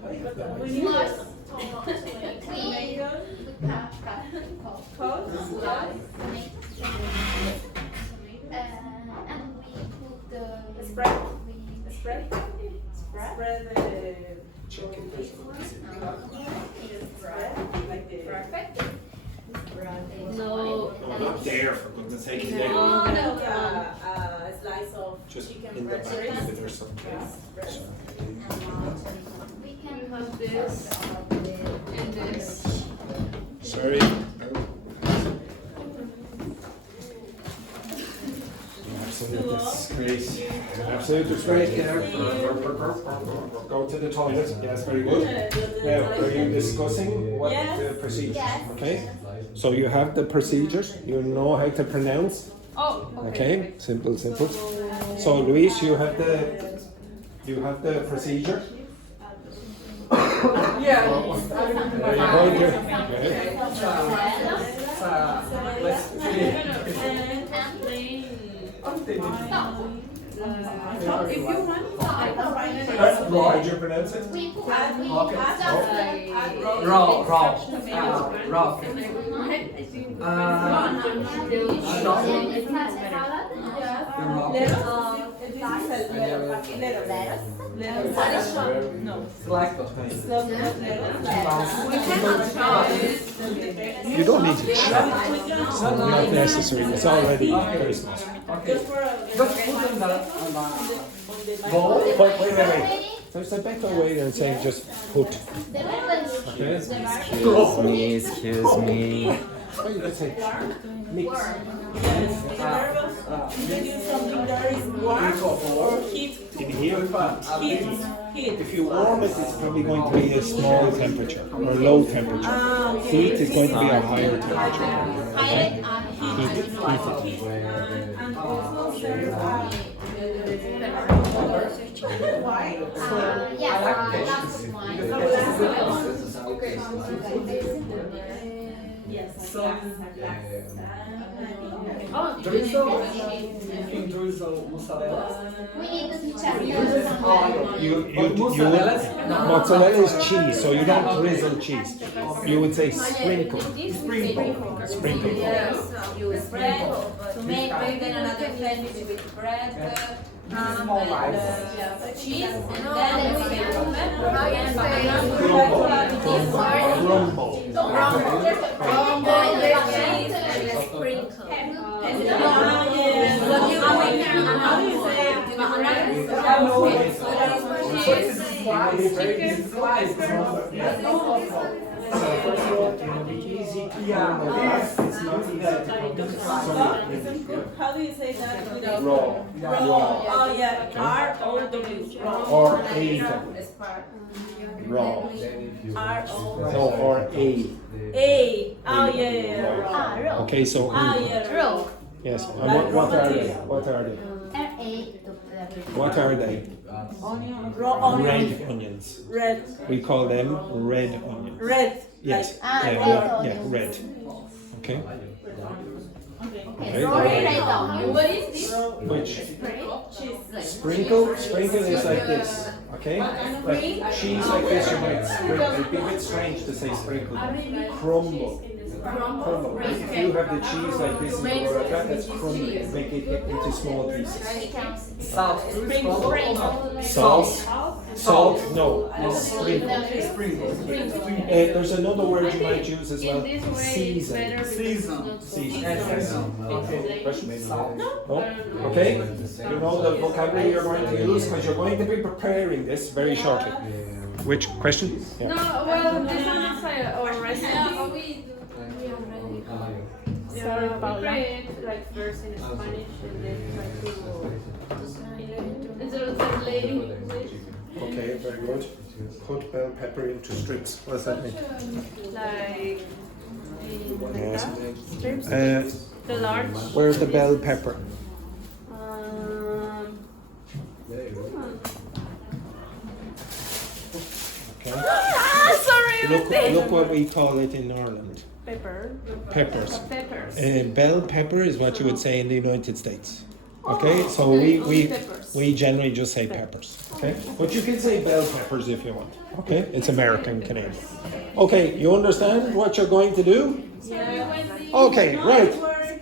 We need Slice. tomato, Cut. slice, And we put the spread Chicken. like this. perfect. No, not there, for goodness sake. A slice of Just chicken in the breast. back of it or something. We can have this and this. Sorry. Absolute disgrace. Absolute disgrace, yeah. Go to the toilet. Yes, very good. Now, are you discussing what the procedures? Yes. Okay. So you have the procedures. You know how to pronounce. Oh, Okay. Simple. So Luis, you have the procedure. Yeah. There you go. Let's If you want, How did you pronounce it? we put add raw. You don't need to chop. It's not necessary. It's already very small. Okay. Just put them on the bowl. Wait. There's a better way than saying just put. Okay? Excuse me. Or you could say mix. you can use something that is warm or heat. In here, Heat. if you warm it, it's probably going to be a small temperature or low temperature. Heat is going to be a higher temperature. Okay? Heat. And also serve white. Yes. Drizzle mozzarella. We need to check. Mozzarella is cheese, so you don't drizzle cheese. You would say sprinkle. Sprinkle. You spread to make then another sandwich with bread, ham, and cheese, and then we can How do you say that without Raw. Oh yeah, R-O-W. Or A. Raw. R-O. No, or A. A. Oh yeah. Okay, so Yeah. yes. And what are they? What are they? What are they? Raw onion. Red onions. Red. We call them red onions. Red. Yes. Red. Okay. Red onion. What is this? Which? Sprinkle is like this, okay? Like cheese like this, you might sprinkle. It'd be a bit strange to say sprinkle. Crumble. Crumble. Like if you have the cheese like this and go like that, that's crumbling. Make it into small pieces. Salt. Salt? No. Sprinkle. There's another word you might use as well. Season. Okay. Question maybe. No? Okay. You know the vocabulary you're going to use because you're going to be preparing this very shortly. Which question? Yeah. No, well, this one is a recipe. Sorry, Paola. Like first in Spanish and then try to translate English. Okay, very good. Cut bell pepper into strips. What does that mean? Like Yes. strips. The large. Where's the bell pepper? Okay. Sorry. Look what we call it in Ireland. Peppers. Bell pepper is what you would say in the United States. Okay, so we generally just say peppers. Okay, but you can say bell peppers if you want. Okay, it's American Canadian. Okay, you understand what you're going to do? Okay, right.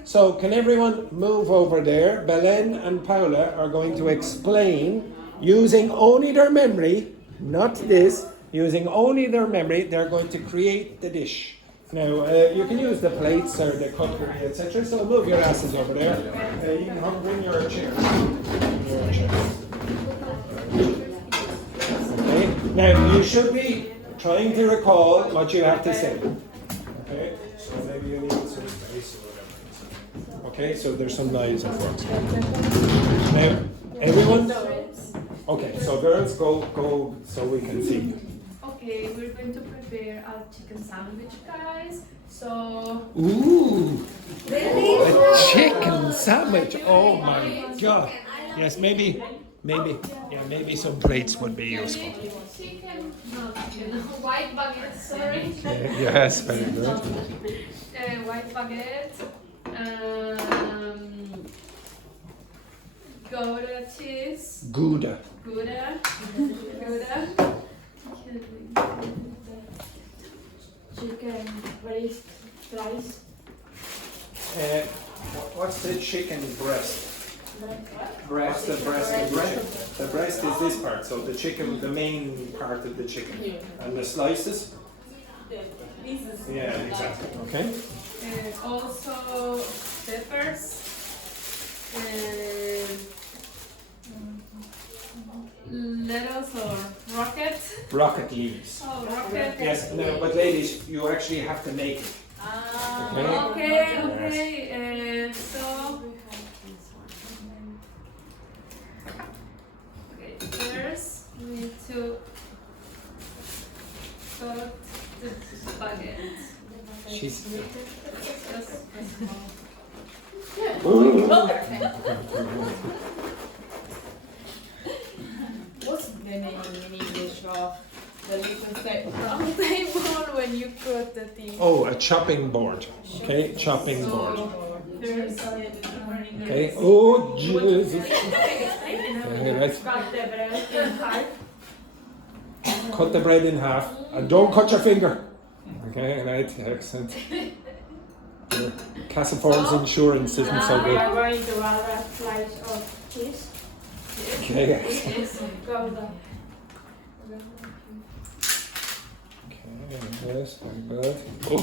So can everyone move over there? Belen and Paola are going to explain using only their memory, not this. Using only their memory, they're going to create the dish. Now, you can use the plates or the cutlery, etc. So move your asses over there. Yinghong, bring your chair. Okay. Now, you should be trying to recall what you have to say. Okay. So maybe you need some space or whatever. Okay. So there's some knives and forks. Now, everyone. Okay. So girls, go so we can see. Okay, we're going to prepare a chicken sandwich, guys. So. Ooh, a chicken sandwich. Oh my God. Yes, maybe some plates would be useful. Chicken, white baguette, sorry. Yes, very good. White baguette. Gouda cheese. Gouda. Chicken breast slice. What's the chicken breast? Breast, the breast of the chicken. The breast is this part, so the chicken, the main part of the chicken. And the slices? Yeah, exactly. Okay. Also peppers. Lettuce or rocket leaves. Oh, rocket. Yes, no, but ladies, you actually have to make it. Okay. First we need to cut the baguette. What's the name in English of the little table when you cut the thing? Oh, a chopping board. Okay, chopping board. Okay. Oh, Jesus. Okay, let's cut the bread in half. And don't cut your finger. Okay, right, excellent. Casiform's insurance isn't so good. We are going to add a slice of cheese. Okay, Gouda. Okay, yes, very good. Oh.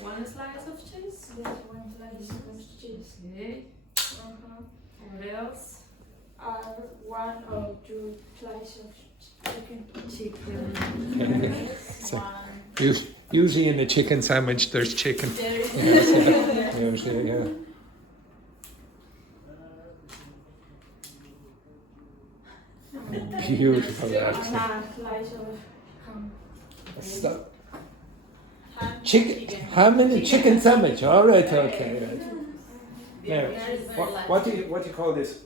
One slice of cheese. Yes, one slice of cheese. Okay. What else? One or two slices of chicken. So, usually in a chicken sandwich, there's chicken. Yes, yeah. Usually, yeah. Beautiful, actually. Chicken, ham and a chicken sandwich. All right, okay. Right. Now, what do you call this?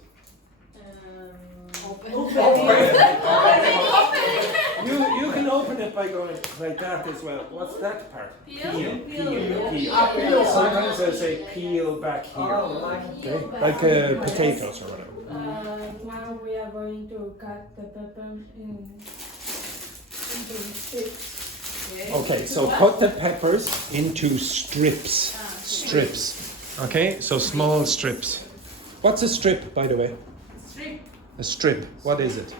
You can open it by going like that as well. What's that part? Peel. Sometimes I say peel back here. Okay, like potatoes or whatever. Now we to cut the pepper into strips. Okay, so cut the peppers into strips. Strips. Okay, so small strips. What's a strip, by the way? Strip. A strip. What is it?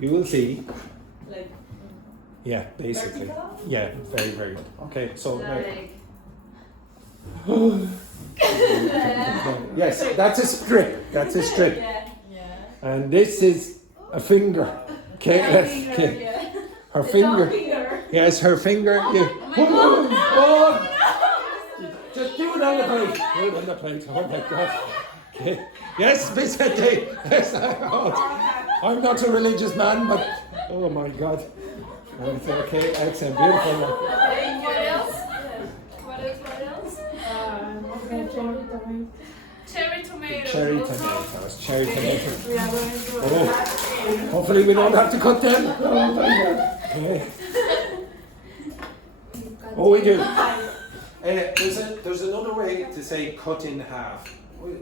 You will see. Like. Yeah, basically. Vertical? Yeah, very, very good. Okay, so now. Yes, that's a strip. That's a strip. Yeah. And this is a finger. Okay, okay. Her finger. Yes, her finger. Yeah. Oh, just do it on the plate. Do it on the plate. Oh my God. Okay. Yes, Vicente. Yes, I'm not a religious man, but oh my God. Okay, excellent, beautiful. What else? What else? Cherry tomatoes. Cherry tomatoes. Cherry tomatoes. We are going to. Oh, hopefully we don't have to cut them. Oh my God. Okay. Oh, we do. There's another way to say cut in half.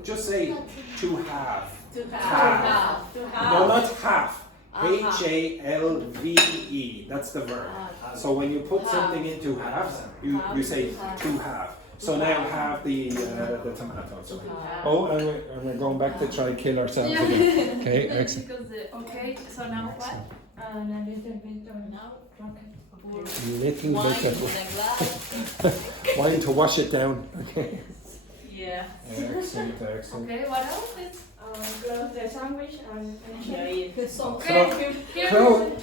Just say to halve. Half. No, not half. Halve. That's the verb. So when you put something into halves, you say to halve. So now have the tomatoes. Oh, and we're going back to try kill ourselves again. Okay, excellent. Okay, so now what? And a little bit of rocket. Little bit of wine to wash it down. Okay. Yeah. Excellent, excellent. Okay, what else is? Close the sandwich and enjoy.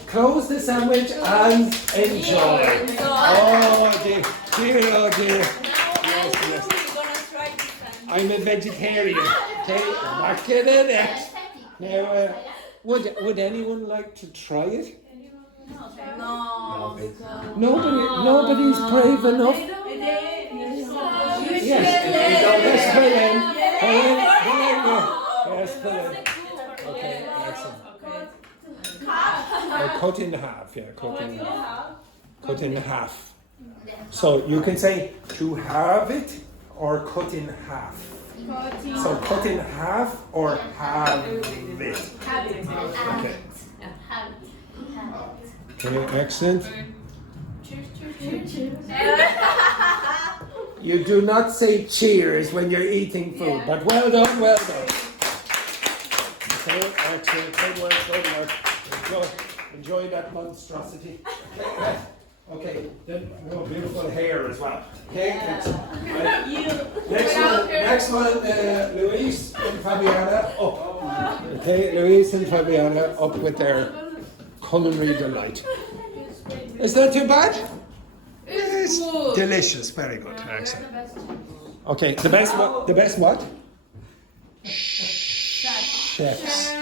Close the sandwich and enjoy. Oh dear, oh dear. Yes. I'm a vegetarian. Okay, back in it. Now, would anyone like to try it? No. Nobody's brave enough. Yes, Belen. Yes, Belen. Okay, excellent. Cut in half, yeah, cut in half. Cut in half. So you can say to have it or cut in half. So cut in half or have it. Okay. Okay, excellent. You do not say cheers when you're eating food, but well done, well done. Okay, excellent, good work, good work. Enjoy that monstrosity. Okay, then beautiful hair as well. Okay, excellent. Next one, Luiz and Fabiana up. Okay, Luiz and Fabiana up with their culinary delight. Is that too bad? It's delicious, very good, excellent. Okay, the best what? The best what? Chefs.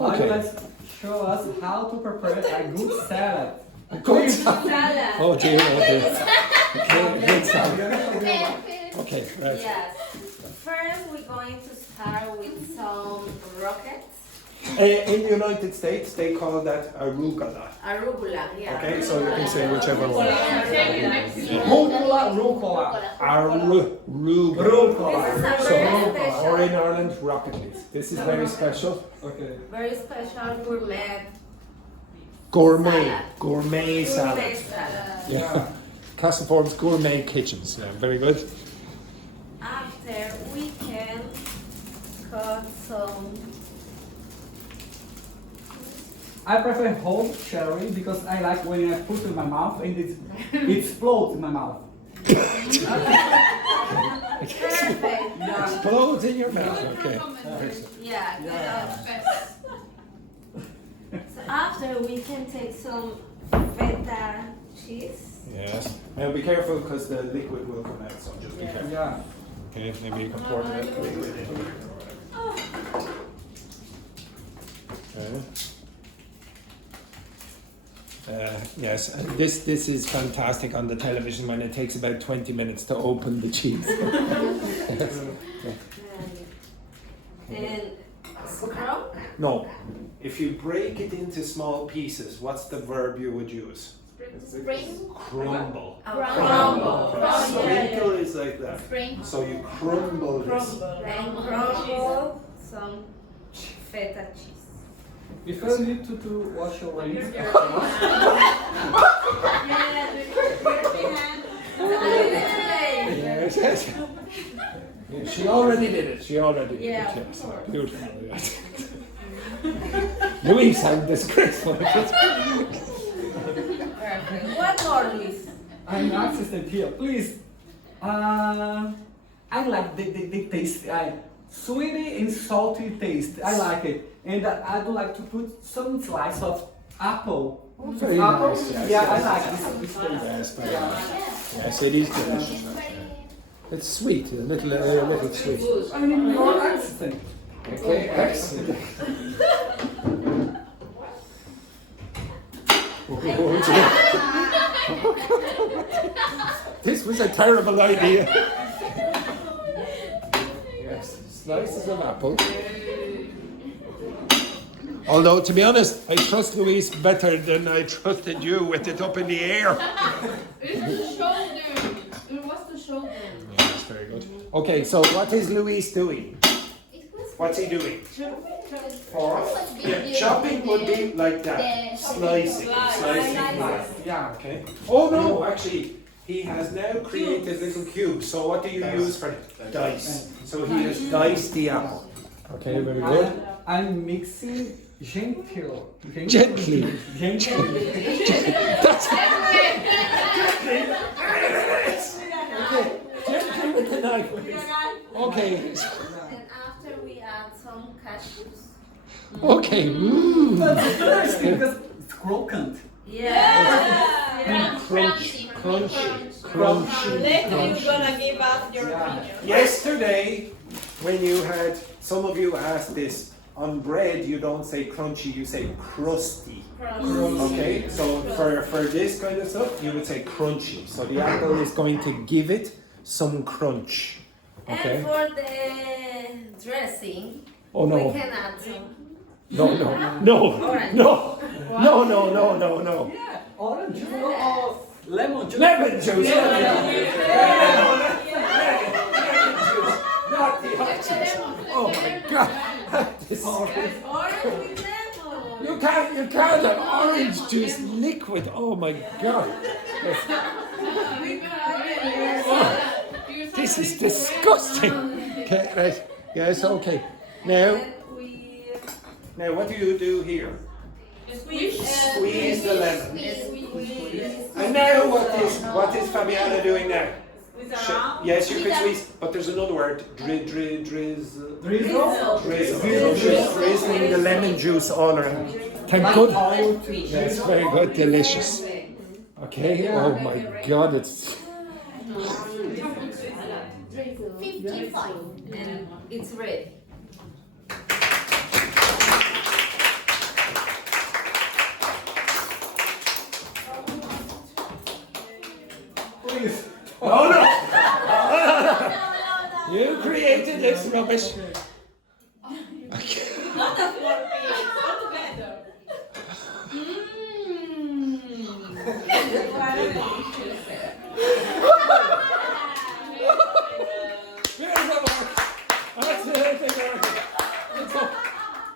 Okay. Let's show us how to prepare a good salad. A good salad. Oh dear, oh dear. Okay, good salad. Okay, right. Yes. First, we're going to start with some rockets. In the United States, they call that arugula. Arugula, yeah. Okay, so you can say whichever one. Rucola. Arugula. So, or in Ireland, rocket leaves. This is very special. Okay. Very special gourmet. Gourmet salad. Yeah. Castleform's gourmet kitchens. Yeah, very good. After we can cut some. I prefer whole cherry because I like when I put it in my mouth and it explodes in my mouth. Perfect. Explodes in your mouth. Okay. Yeah. So after we can take some feta cheese. Yes. Now be careful because the liquid will come out, so just be careful. Yeah. Okay, maybe you can pour that liquid in. Okay. Yes, and this is fantastic on the television when it takes about 20 minutes to open the cheese. Yes. And scrumb? No, if you break it into small pieces, what's the verb you would use? Crumble. Crumble. Sprinkle is like that. Sprinkle. So you crumble this. And crumble some feta cheese. If I need to wash your hands. Yes, yes. Yeah, she already did it. She already did it. Yeah, Yes. Beautiful. Yes. Luis, I'm disgraceful. What more, Luis? I'm an assistant here. Please. I like the taste. Sweety and salty taste. I like it. And I'd like to put some slice of apple. Very apple? nice. Yes, Yeah, yes. I like this taste. Yes, very nice. Yes, it is delicious. It's sweet, a little sweet. I need more accent. Okay, excellent. This was a terrible idea. Yes, slices of apple. Although, to be honest, I trust Luis better than I trusted you with it up in the air. It's the shoulder. It was the shoulder. Yes, very good. Okay, so what is Luis doing? What's he doing? Yeah, chopping would be like that. Slicing. Yeah, okay. Oh no, actually, he has now created little cubes. So what do you use for dice? So he has diced the apple. Okay, very good. I'm mixing gently. Gently. That's gently with the knife. Okay. And after we add some cashews. Okay. That's interesting because it's crocant. Yeah. Crunchy. Later you're gonna give us your opinion. Yesterday, when you had, some of you asked this, on bread you don't say crunchy, you say crusty. Okay, so for this kind of stuff, you would say crunchy. So the apple is going to give it some crunch. Okay. And for the dressing, Oh no. we can add some. No. Yeah, orange juice or lemon juice. Lemon juice. Not the orange juice. Oh my God. This- Orange with lemon. You can't have orange juice liquid. Oh my God. This is disgusting. Okay, right. Yes, okay. Now what do you do here? Squeeze the lemon. And now what is Fabiana doing now? Yes, you can squeeze, but there's another word. Drizzling the lemon juice all around. Thank good. Yes, very good, delicious. Okay, oh my God, it's 55. And it's ready. Please. Oh no! You created this rubbish. Okay.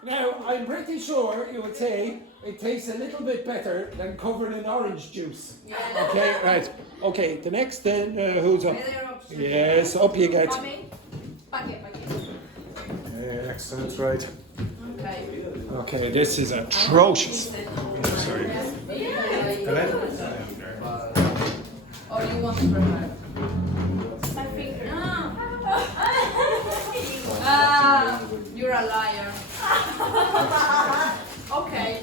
Now, I'm pretty sure you would say it tastes a little bit better than covered in orange juice. Okay, right. Okay, the next then, who's up? Yes, up you get. Excellent, right. Okay, this is atrocious. Sorry. Or you want to prepare? My finger. You're a liar. Okay.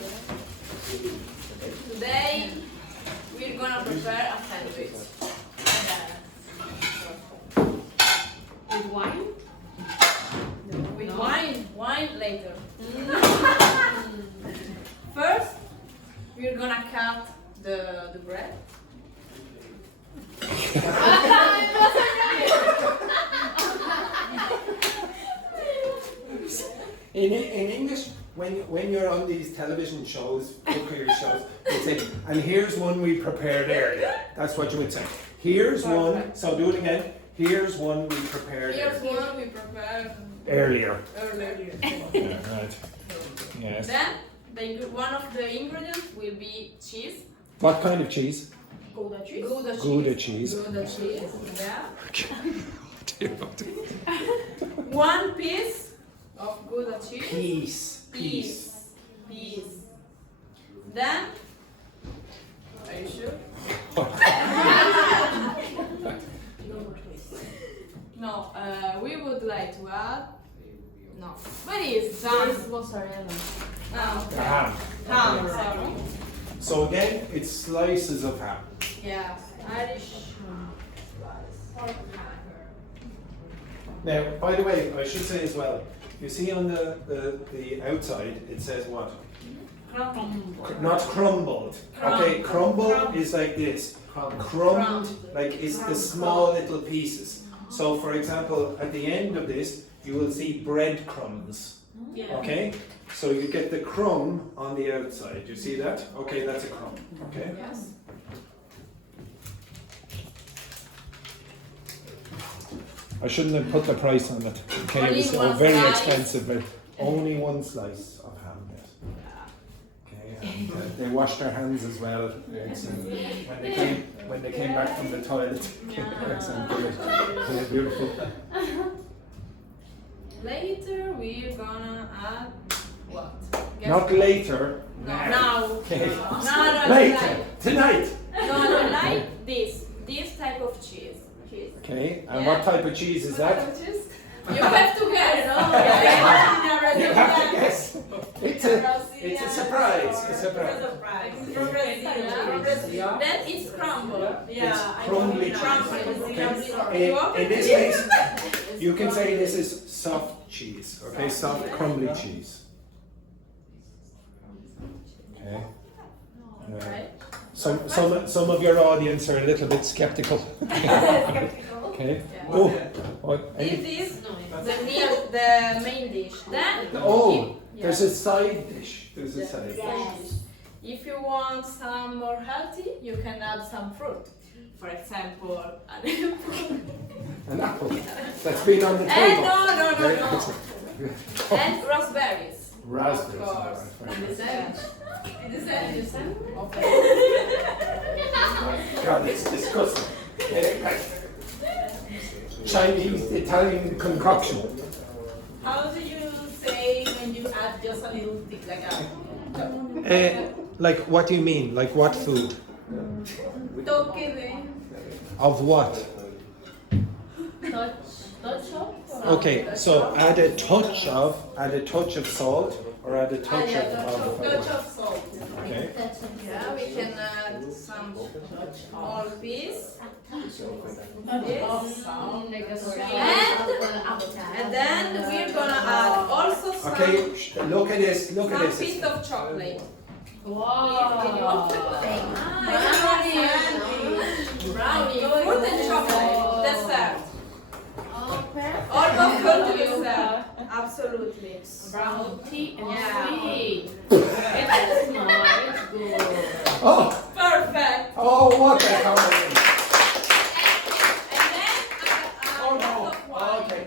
Today we're gonna prepare a sandwich. With wine? With wine. Wine later. First, we're gonna cut the bread. In English, when you're on these television shows, cookery shows, they say, and here's one we prepared earlier. That's what you would say. Here's one, so do it again. Here's one we prepared Here's one we prepared earlier. earlier. Yeah, right. Yes. Then one of the ingredients will be cheese. What kind of cheese? Gouda cheese. Gouda cheese. Gouda cheese. Yeah. Dear. 1 piece of Gouda cheese. Peace. Then, are you sure? No, we would like to add. No, what is mozzarella? No, okay. Ham, sorry. So again, it's slices of ham. Yeah, Irish. Now, by the way, I should say as well, you see on the outside, it says what? Not crumbled. Okay, crumble is like this. Crumbed, like it's the small little pieces. So for example, at the end of this, you will see breadcrumbs. Okay? So you get the crumb on the outside. You see that? Okay, that's a crumb. Okay? Yes. I shouldn't have put the price on it. Okay, it was very expensive, but only 1 slice of ham. Yes. Okay, and they washed their hands as well. Yes, and when they came back from the toilet. Yes, and beautiful. Later we're gonna add what? Not later. No, now. Okay. No, later. Tonight. No, like this type of cheese. Okay, and what type of cheese is that? You have to guess, no? You have to guess. It's a surprise. A surprise. Then it's crumble. It's crumbly cheese. Okay. In this case, you can say this is soft cheese. Okay, soft crumbly cheese. Okay. Some of your audience are a little bit skeptical. Okay. Oh, This is the main dish. Then there's a side dish. There's a side dish. If you want some more healthy, you can add some fruit. For example, an apple. An apple. That's been on the table. No. And raspberries. Raspberries. Of course. In the sandwich. God, it's disgusting. Chinese, Italian concoction. How do you say when you add just a little bit like a... Like, what do you mean? Like what food? Toque Of what? Okay, so add a touch of salt, or add a touch of salt. Okay. Yeah, we can add some small piece. And then we're gonna add also some. Okay, look at this. Some piece of chocolate. Wow. Brownie, fruit and chocolate, dessert. Almost good to dessert. Absolutely. Brownie and sweet. It's small, it's good. Oh! Perfect. Oh, what the hell? And then Okay.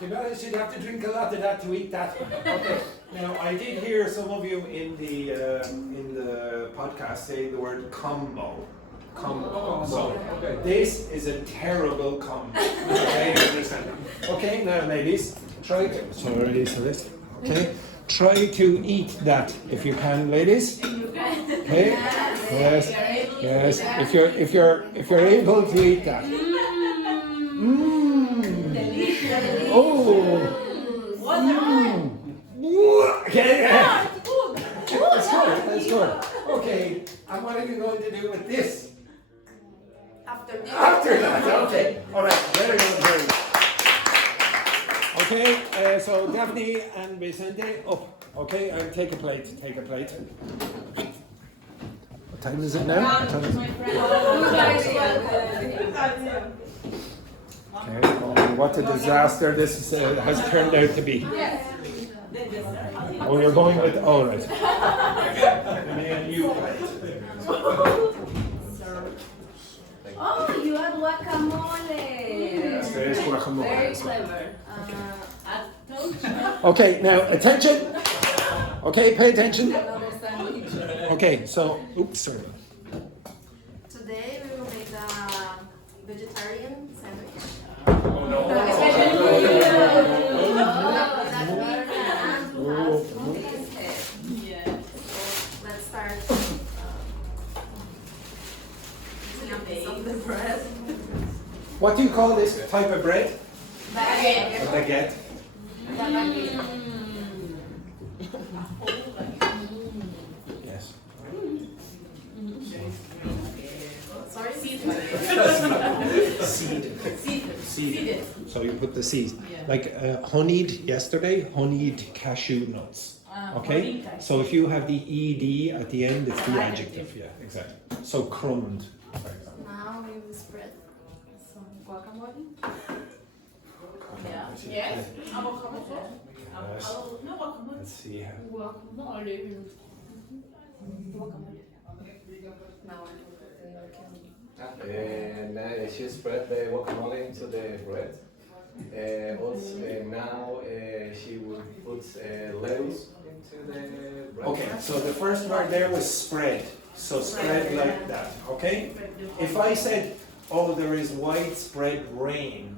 To be honest, you'd have to drink a lot of that to eat that. Okay. Now, I did hear some of you in the podcast say the word combo. So this is a terrible combo. Okay, understand? Okay, now ladies, try to. Sorry, so this. Okay, try to eat that if you can, ladies. Okay. Yes. Yes. If you're able to eat that. Oh. Okay. That's good. Okay. And what are you going to do with this? After that, okay. All right, very good. Okay, so Daphne and Vicente up. Okay, and take a plate. What time is it now? Okay, oh, what a disaster this has turned out to be. Oh, you're going with, all right. And you Oh, you add guacamole. Yes, there is guacamole. Very clever. Okay, now attention. Okay, pay attention. Okay, so, oops, sorry. Today we will make a vegetarian sandwich. Oh, no. Let's start using a piece of the bread. What do you call this type of bread? Baguette. A baguette. Yes. Sorry? Seed. So you put the seeds. Like honeyed yesterday, honeyed cashew nuts. Okay? So if you have the ed at the end, it's the adjective. Yeah, exactly. So crumbed. Now we will spread some guacamole. Yes. Let's see how. And she spread the guacamole into the bread. Also, now she will put lettuce into the bread. Okay, so the first word there was spread. So spread like that, okay? If I said, oh, there is widespread rain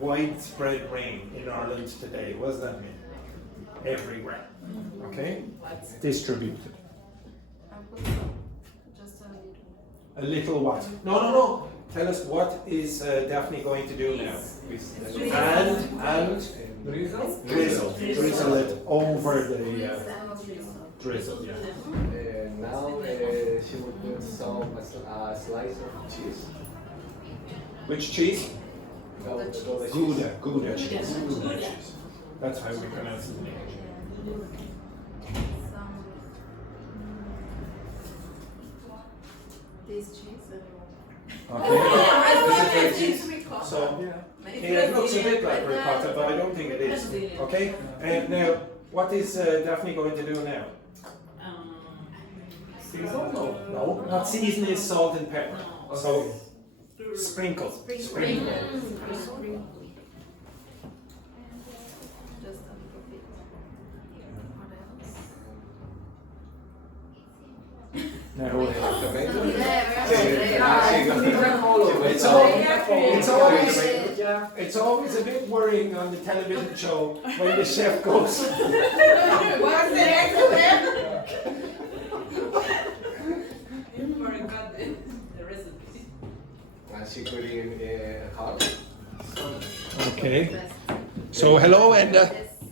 in Ireland today, what does that mean? Everywhere, okay? Distributed. Just A little what? No. Tell us what is Daphne going to do now? And drizzle it over the drizzle. Yeah. Now she will put some slice of cheese. Which cheese? Gouda cheese. Yes. Gouda cheese. That's how we pronounce it in English. This cheese. Okay. So it looks a bit like ricotta, but I don't think it is. Okay. And now, what is Daphne going to do now? Season? No, not season is salt and pepper. So sprinkle. Just a little bit. What else? It's always a bit worrying on the television show when the chef goes. What's the next step? The recipe. And she put in a heart. Okay. So hello and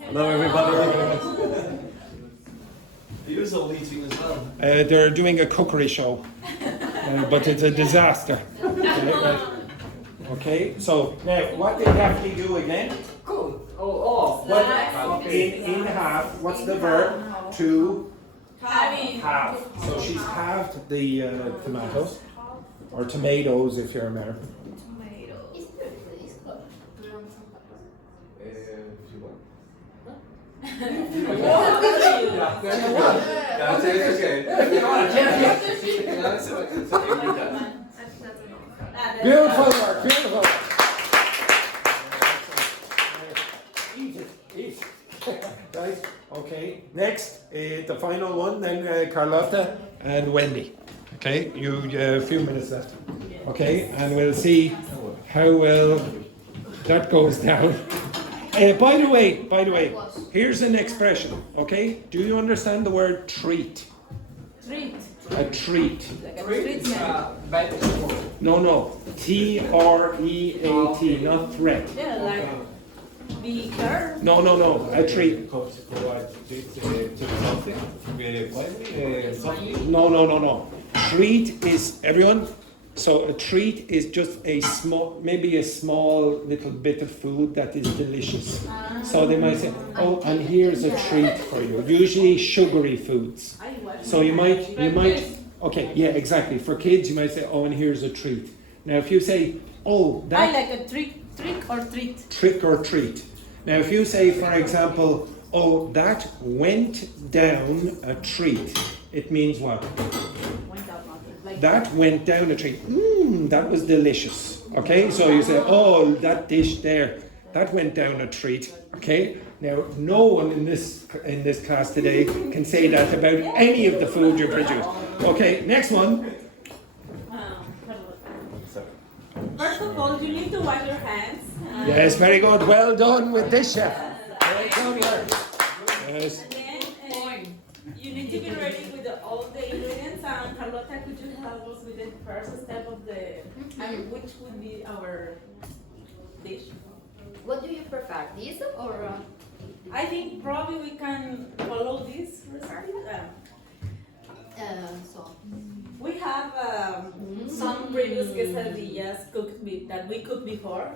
hello everybody. You're all eating as well. they're doing a cookery show, but it's a disaster. Okay, so now what did Daphne do again? Cool. What, in half, what's the verb? To halve. So she's halved the tomatoes, or tomatoes if you're American. Beautiful work, beautiful work. Eat it. Right, okay. Next, the final one, then Carlotta and Wendy. Okay, you a few minutes left. Okay, and we'll see how well that goes down. By the way, here's an expression, okay? Do you understand the word treat? Treat. A treat. Like a treatment. No. T-R-E-A-T, not threat. Yeah, like be care. No. A treat. No. Treat is, everyone? So a treat is just maybe a small little bit of food that is delicious. So they might say, oh, and here's a treat for you. Usually sugary foods. So you might, okay, yeah, exactly. For kids, you might say, oh, and here's a treat. Now, if you say, oh, that. I like a trick or treat. Trick or treat. Now, if you say, for example, oh, that went down a treat, it means what? That went down a treat. That was delicious. Okay, so you say, oh, that dish there, that went down a treat. Okay, Now, no one in this class today can say that about any of the food you produce. Okay, next one. First of all, you need to wash your hands. Yes, very good. Well done with this, chef. Well done, yes. And then you need to be ready with all the ingredients. And Carlotta, could you help us with the first step of which would be our dish? What do you prefer, this or? I think probably we can follow this recipe. We have some previous quesadillas that we cooked before.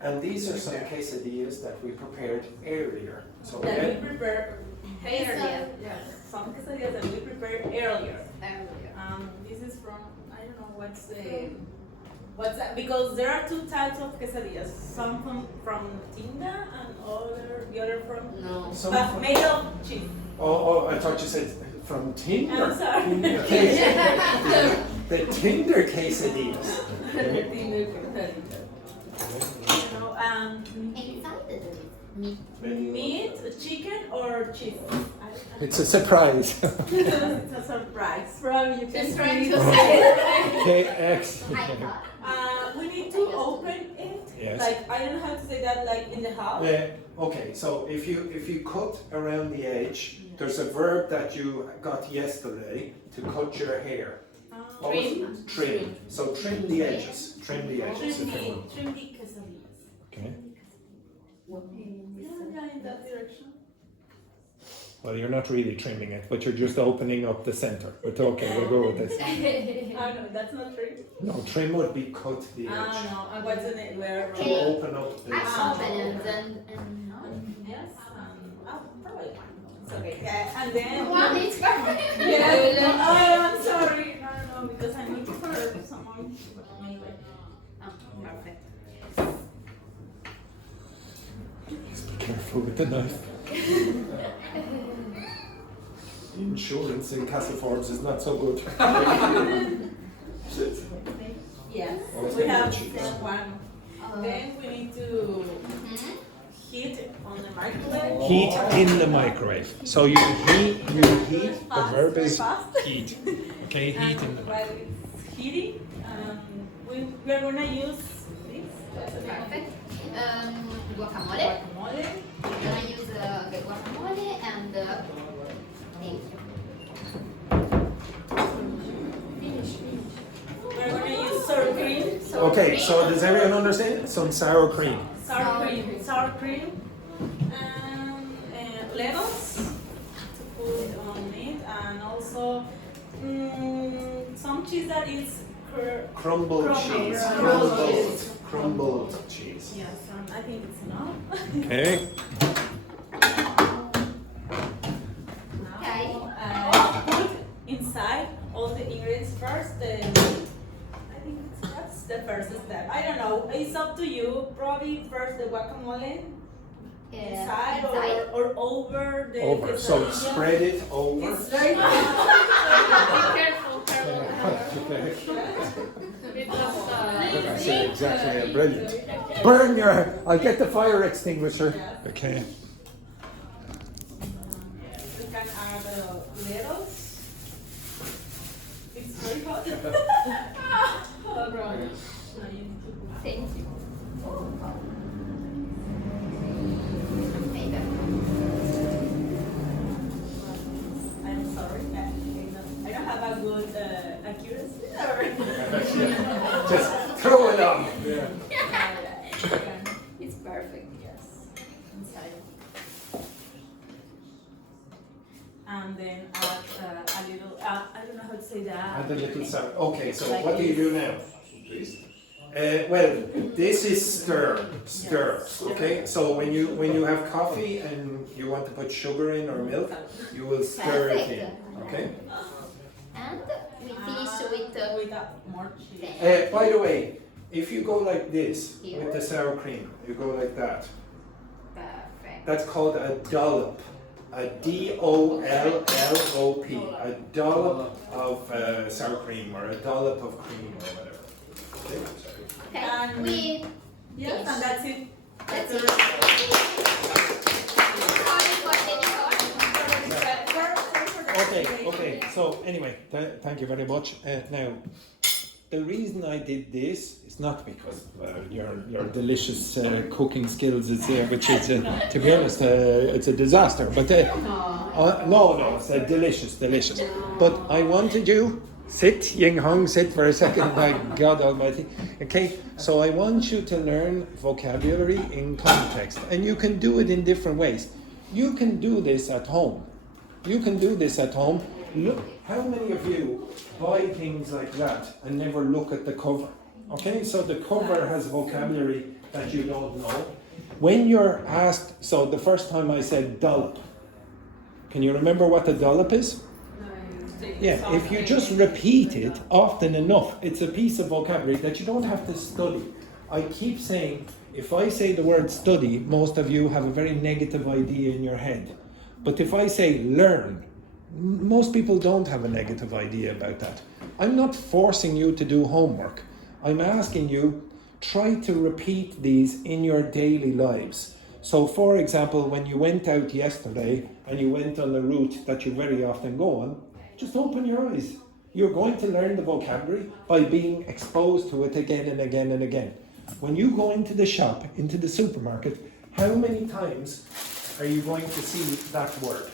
And these are some quesadillas that we prepared earlier. So that we prepared earlier. Yes, some quesadillas that we prepared earlier. This is from, I don't know what's that? Because there are two types of quesadillas. Some from tinga and the other from made of cheese. Oh, I thought you said from Tinder. I'm sorry. The Tinder quesadillas. Meat, chicken, or cheese? It's a surprise. It's a surprise. From you can try to Okay, excellent. We need to open it. Yes. Like, I don't know how to say that, like in the house. Okay, so if you cut around the edge, there's a verb that you got yesterday to cut your hair. Trim. Trim. So trim the edges. Trim the edges. Trim the quesadillas. Okay. Yeah, in that direction. Well, you're not really trimming it, but you're just opening up the center. But okay, we'll go with this. Oh no, that's not trim. No, trim would be cut the edge. No, and what's in it? Where? To open up the Yes. Probably. It's okay. Yeah, and then. One is perfect. Yeah. Oh, I'm sorry. No, because I need for someone. Anyway. Perfect. Just be careful with the knife. Insurance in Castle Forbes is not so good. Yes, we have step one. Then we need to heat it on the microwave. Heat in the microwave. So you heat. The verb is heat. Okay, heat in the microwave. While it's heating, we're gonna use this. Perfect. Guacamole. Guacamole. We're gonna use the guacamole and thank you. We're gonna use sour cream. Okay, so does everyone understand? Some sour cream. Sour cream, and lettuce to put on it, and also some cheese that is Crumbled cheese. Crumbled cheese. Yes, I think it's enough. Okay. Now, put inside all the ingredients first. Then I think that's the first step. I don't know. It's up to you. Probably first the guacamole inside or over the. Over. So spread it over. It's very Careful. I say exactly. Brilliant. Burn your. I'll get the fire extinguisher. Okay. You can add lettuce. It's very hot. Oh, right. Thank you. I'm sorry. I don't have a good accuracy. Just throw it on. Yeah. It's perfect. Yes. Inside. And then add a little. I don't know how to say that. Add a little sour. Okay, so what do you do now? Well, this is stir. Okay, so when you have coffee and you want to put sugar in or milk, you will stir it in. Okay. And we finish with more cheese. By the way, if you go like this with the sour cream, you go like that. Perfect. That's called a dollop. A DOLLOP. A dollop of sour cream or a dollop of cream or whatever. Okay. Okay. Yes, and that's it. That's it. Okay. So anyway, thank you very much. Now, the reason I did this is not because your delicious cooking skills is which is to be honest it's a disaster. But no, it's delicious. But I wanted you sit, Yinghong, sit for a second. My God Almighty. Okay, so I want you to learn vocabulary in context, and you can do it in different ways. You can do this at home. Look, how many of you buy things like that and never look at the cover? Okay, so the cover has vocabulary that you don't know. When you're asked, so the first time I said dollop, can you remember what a dollop is? Yeah, if you just repeat it often enough, it's a piece of vocabulary that you don't have to study. I keep saying, if I say the word study, most of you have a very negative idea in your head. But if I say learn, most people don't have a negative idea about that. I'm not forcing you to do homework. I'm asking you, try to repeat these in your daily lives. So for example, when you went out yesterday and you went on the route that you very often go on, just open your eyes. You're going to learn the vocabulary by being exposed to it again and again and again. When you go into the shop, into the supermarket, how many times are you going to see that word?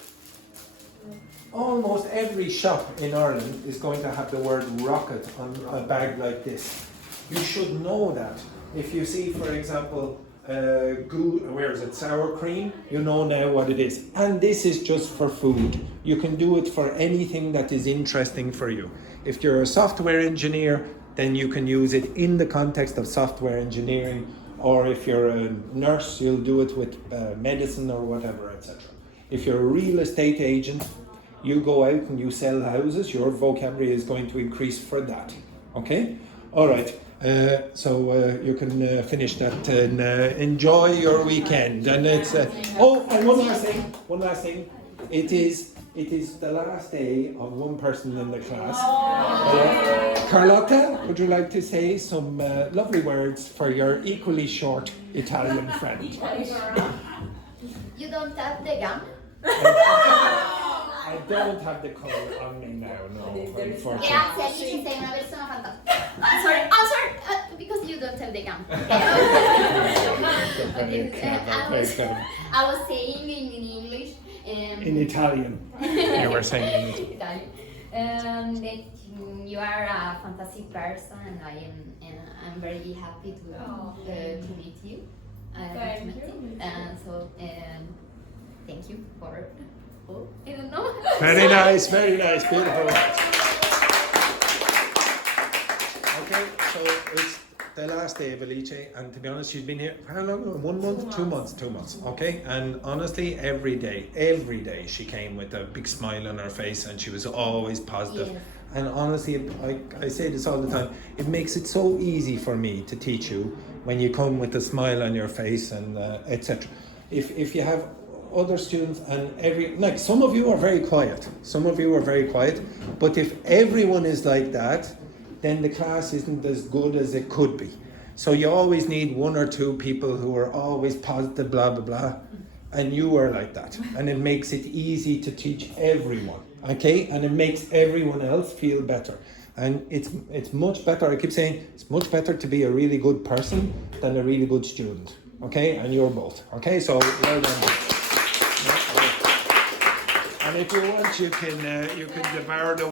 Almost every shop in Ireland is going to have the word rocket on a bag like this. You should know that. If you see, for example, sour cream, you know now what it is. And this is just for food. You can do it for anything that is interesting for you. If you're a software engineer, then you can use it in the context of software engineering. Or if you're a nurse, you'll do it with medicine or whatever, etc. If you're a real estate agent, you go out and you sell houses, your vocabulary is going to increase for that. Okay? All right. So you can finish that and enjoy your weekend. And it's and one last thing. It is the last day of one person in the class. Carlotta, would you like to say some lovely words for your equally short Italian friend? You don't have the gum? I don't have the color on me now, no, unfortunately. Grazie, Alice, sei una persona fantastica. I'm sorry, because you don't have the gum. I was saying in English. In Italian. You were saying in Italian. That you are a fantastic person, and I'm very happy to meet you. Thank you. Thank you for. I don't know. Very nice, beautiful. Okay, so it's the last day of Alice, and to be honest, she's been here for how long? 1 month? 2 months. 2 months, okay? And honestly, every day she came with a big smile on her face, and she was always positive. Yes. And honestly, I say this all the time, it makes it so easy for me to teach you when you come with a smile on your face and etc. If you have other students and some of you are very quiet, but if everyone is like that, then the class isn't as good as it could be. So you always need 1 or 2 people who are always positive, blah blah blah, and you are like that, and it makes it easy to teach everyone, okay? And it makes everyone else feel better. And it's much better, I keep saying, it's much better to be a really good person than a really good student, okay? And you're both, okay? So well done. And if you want, you can devour the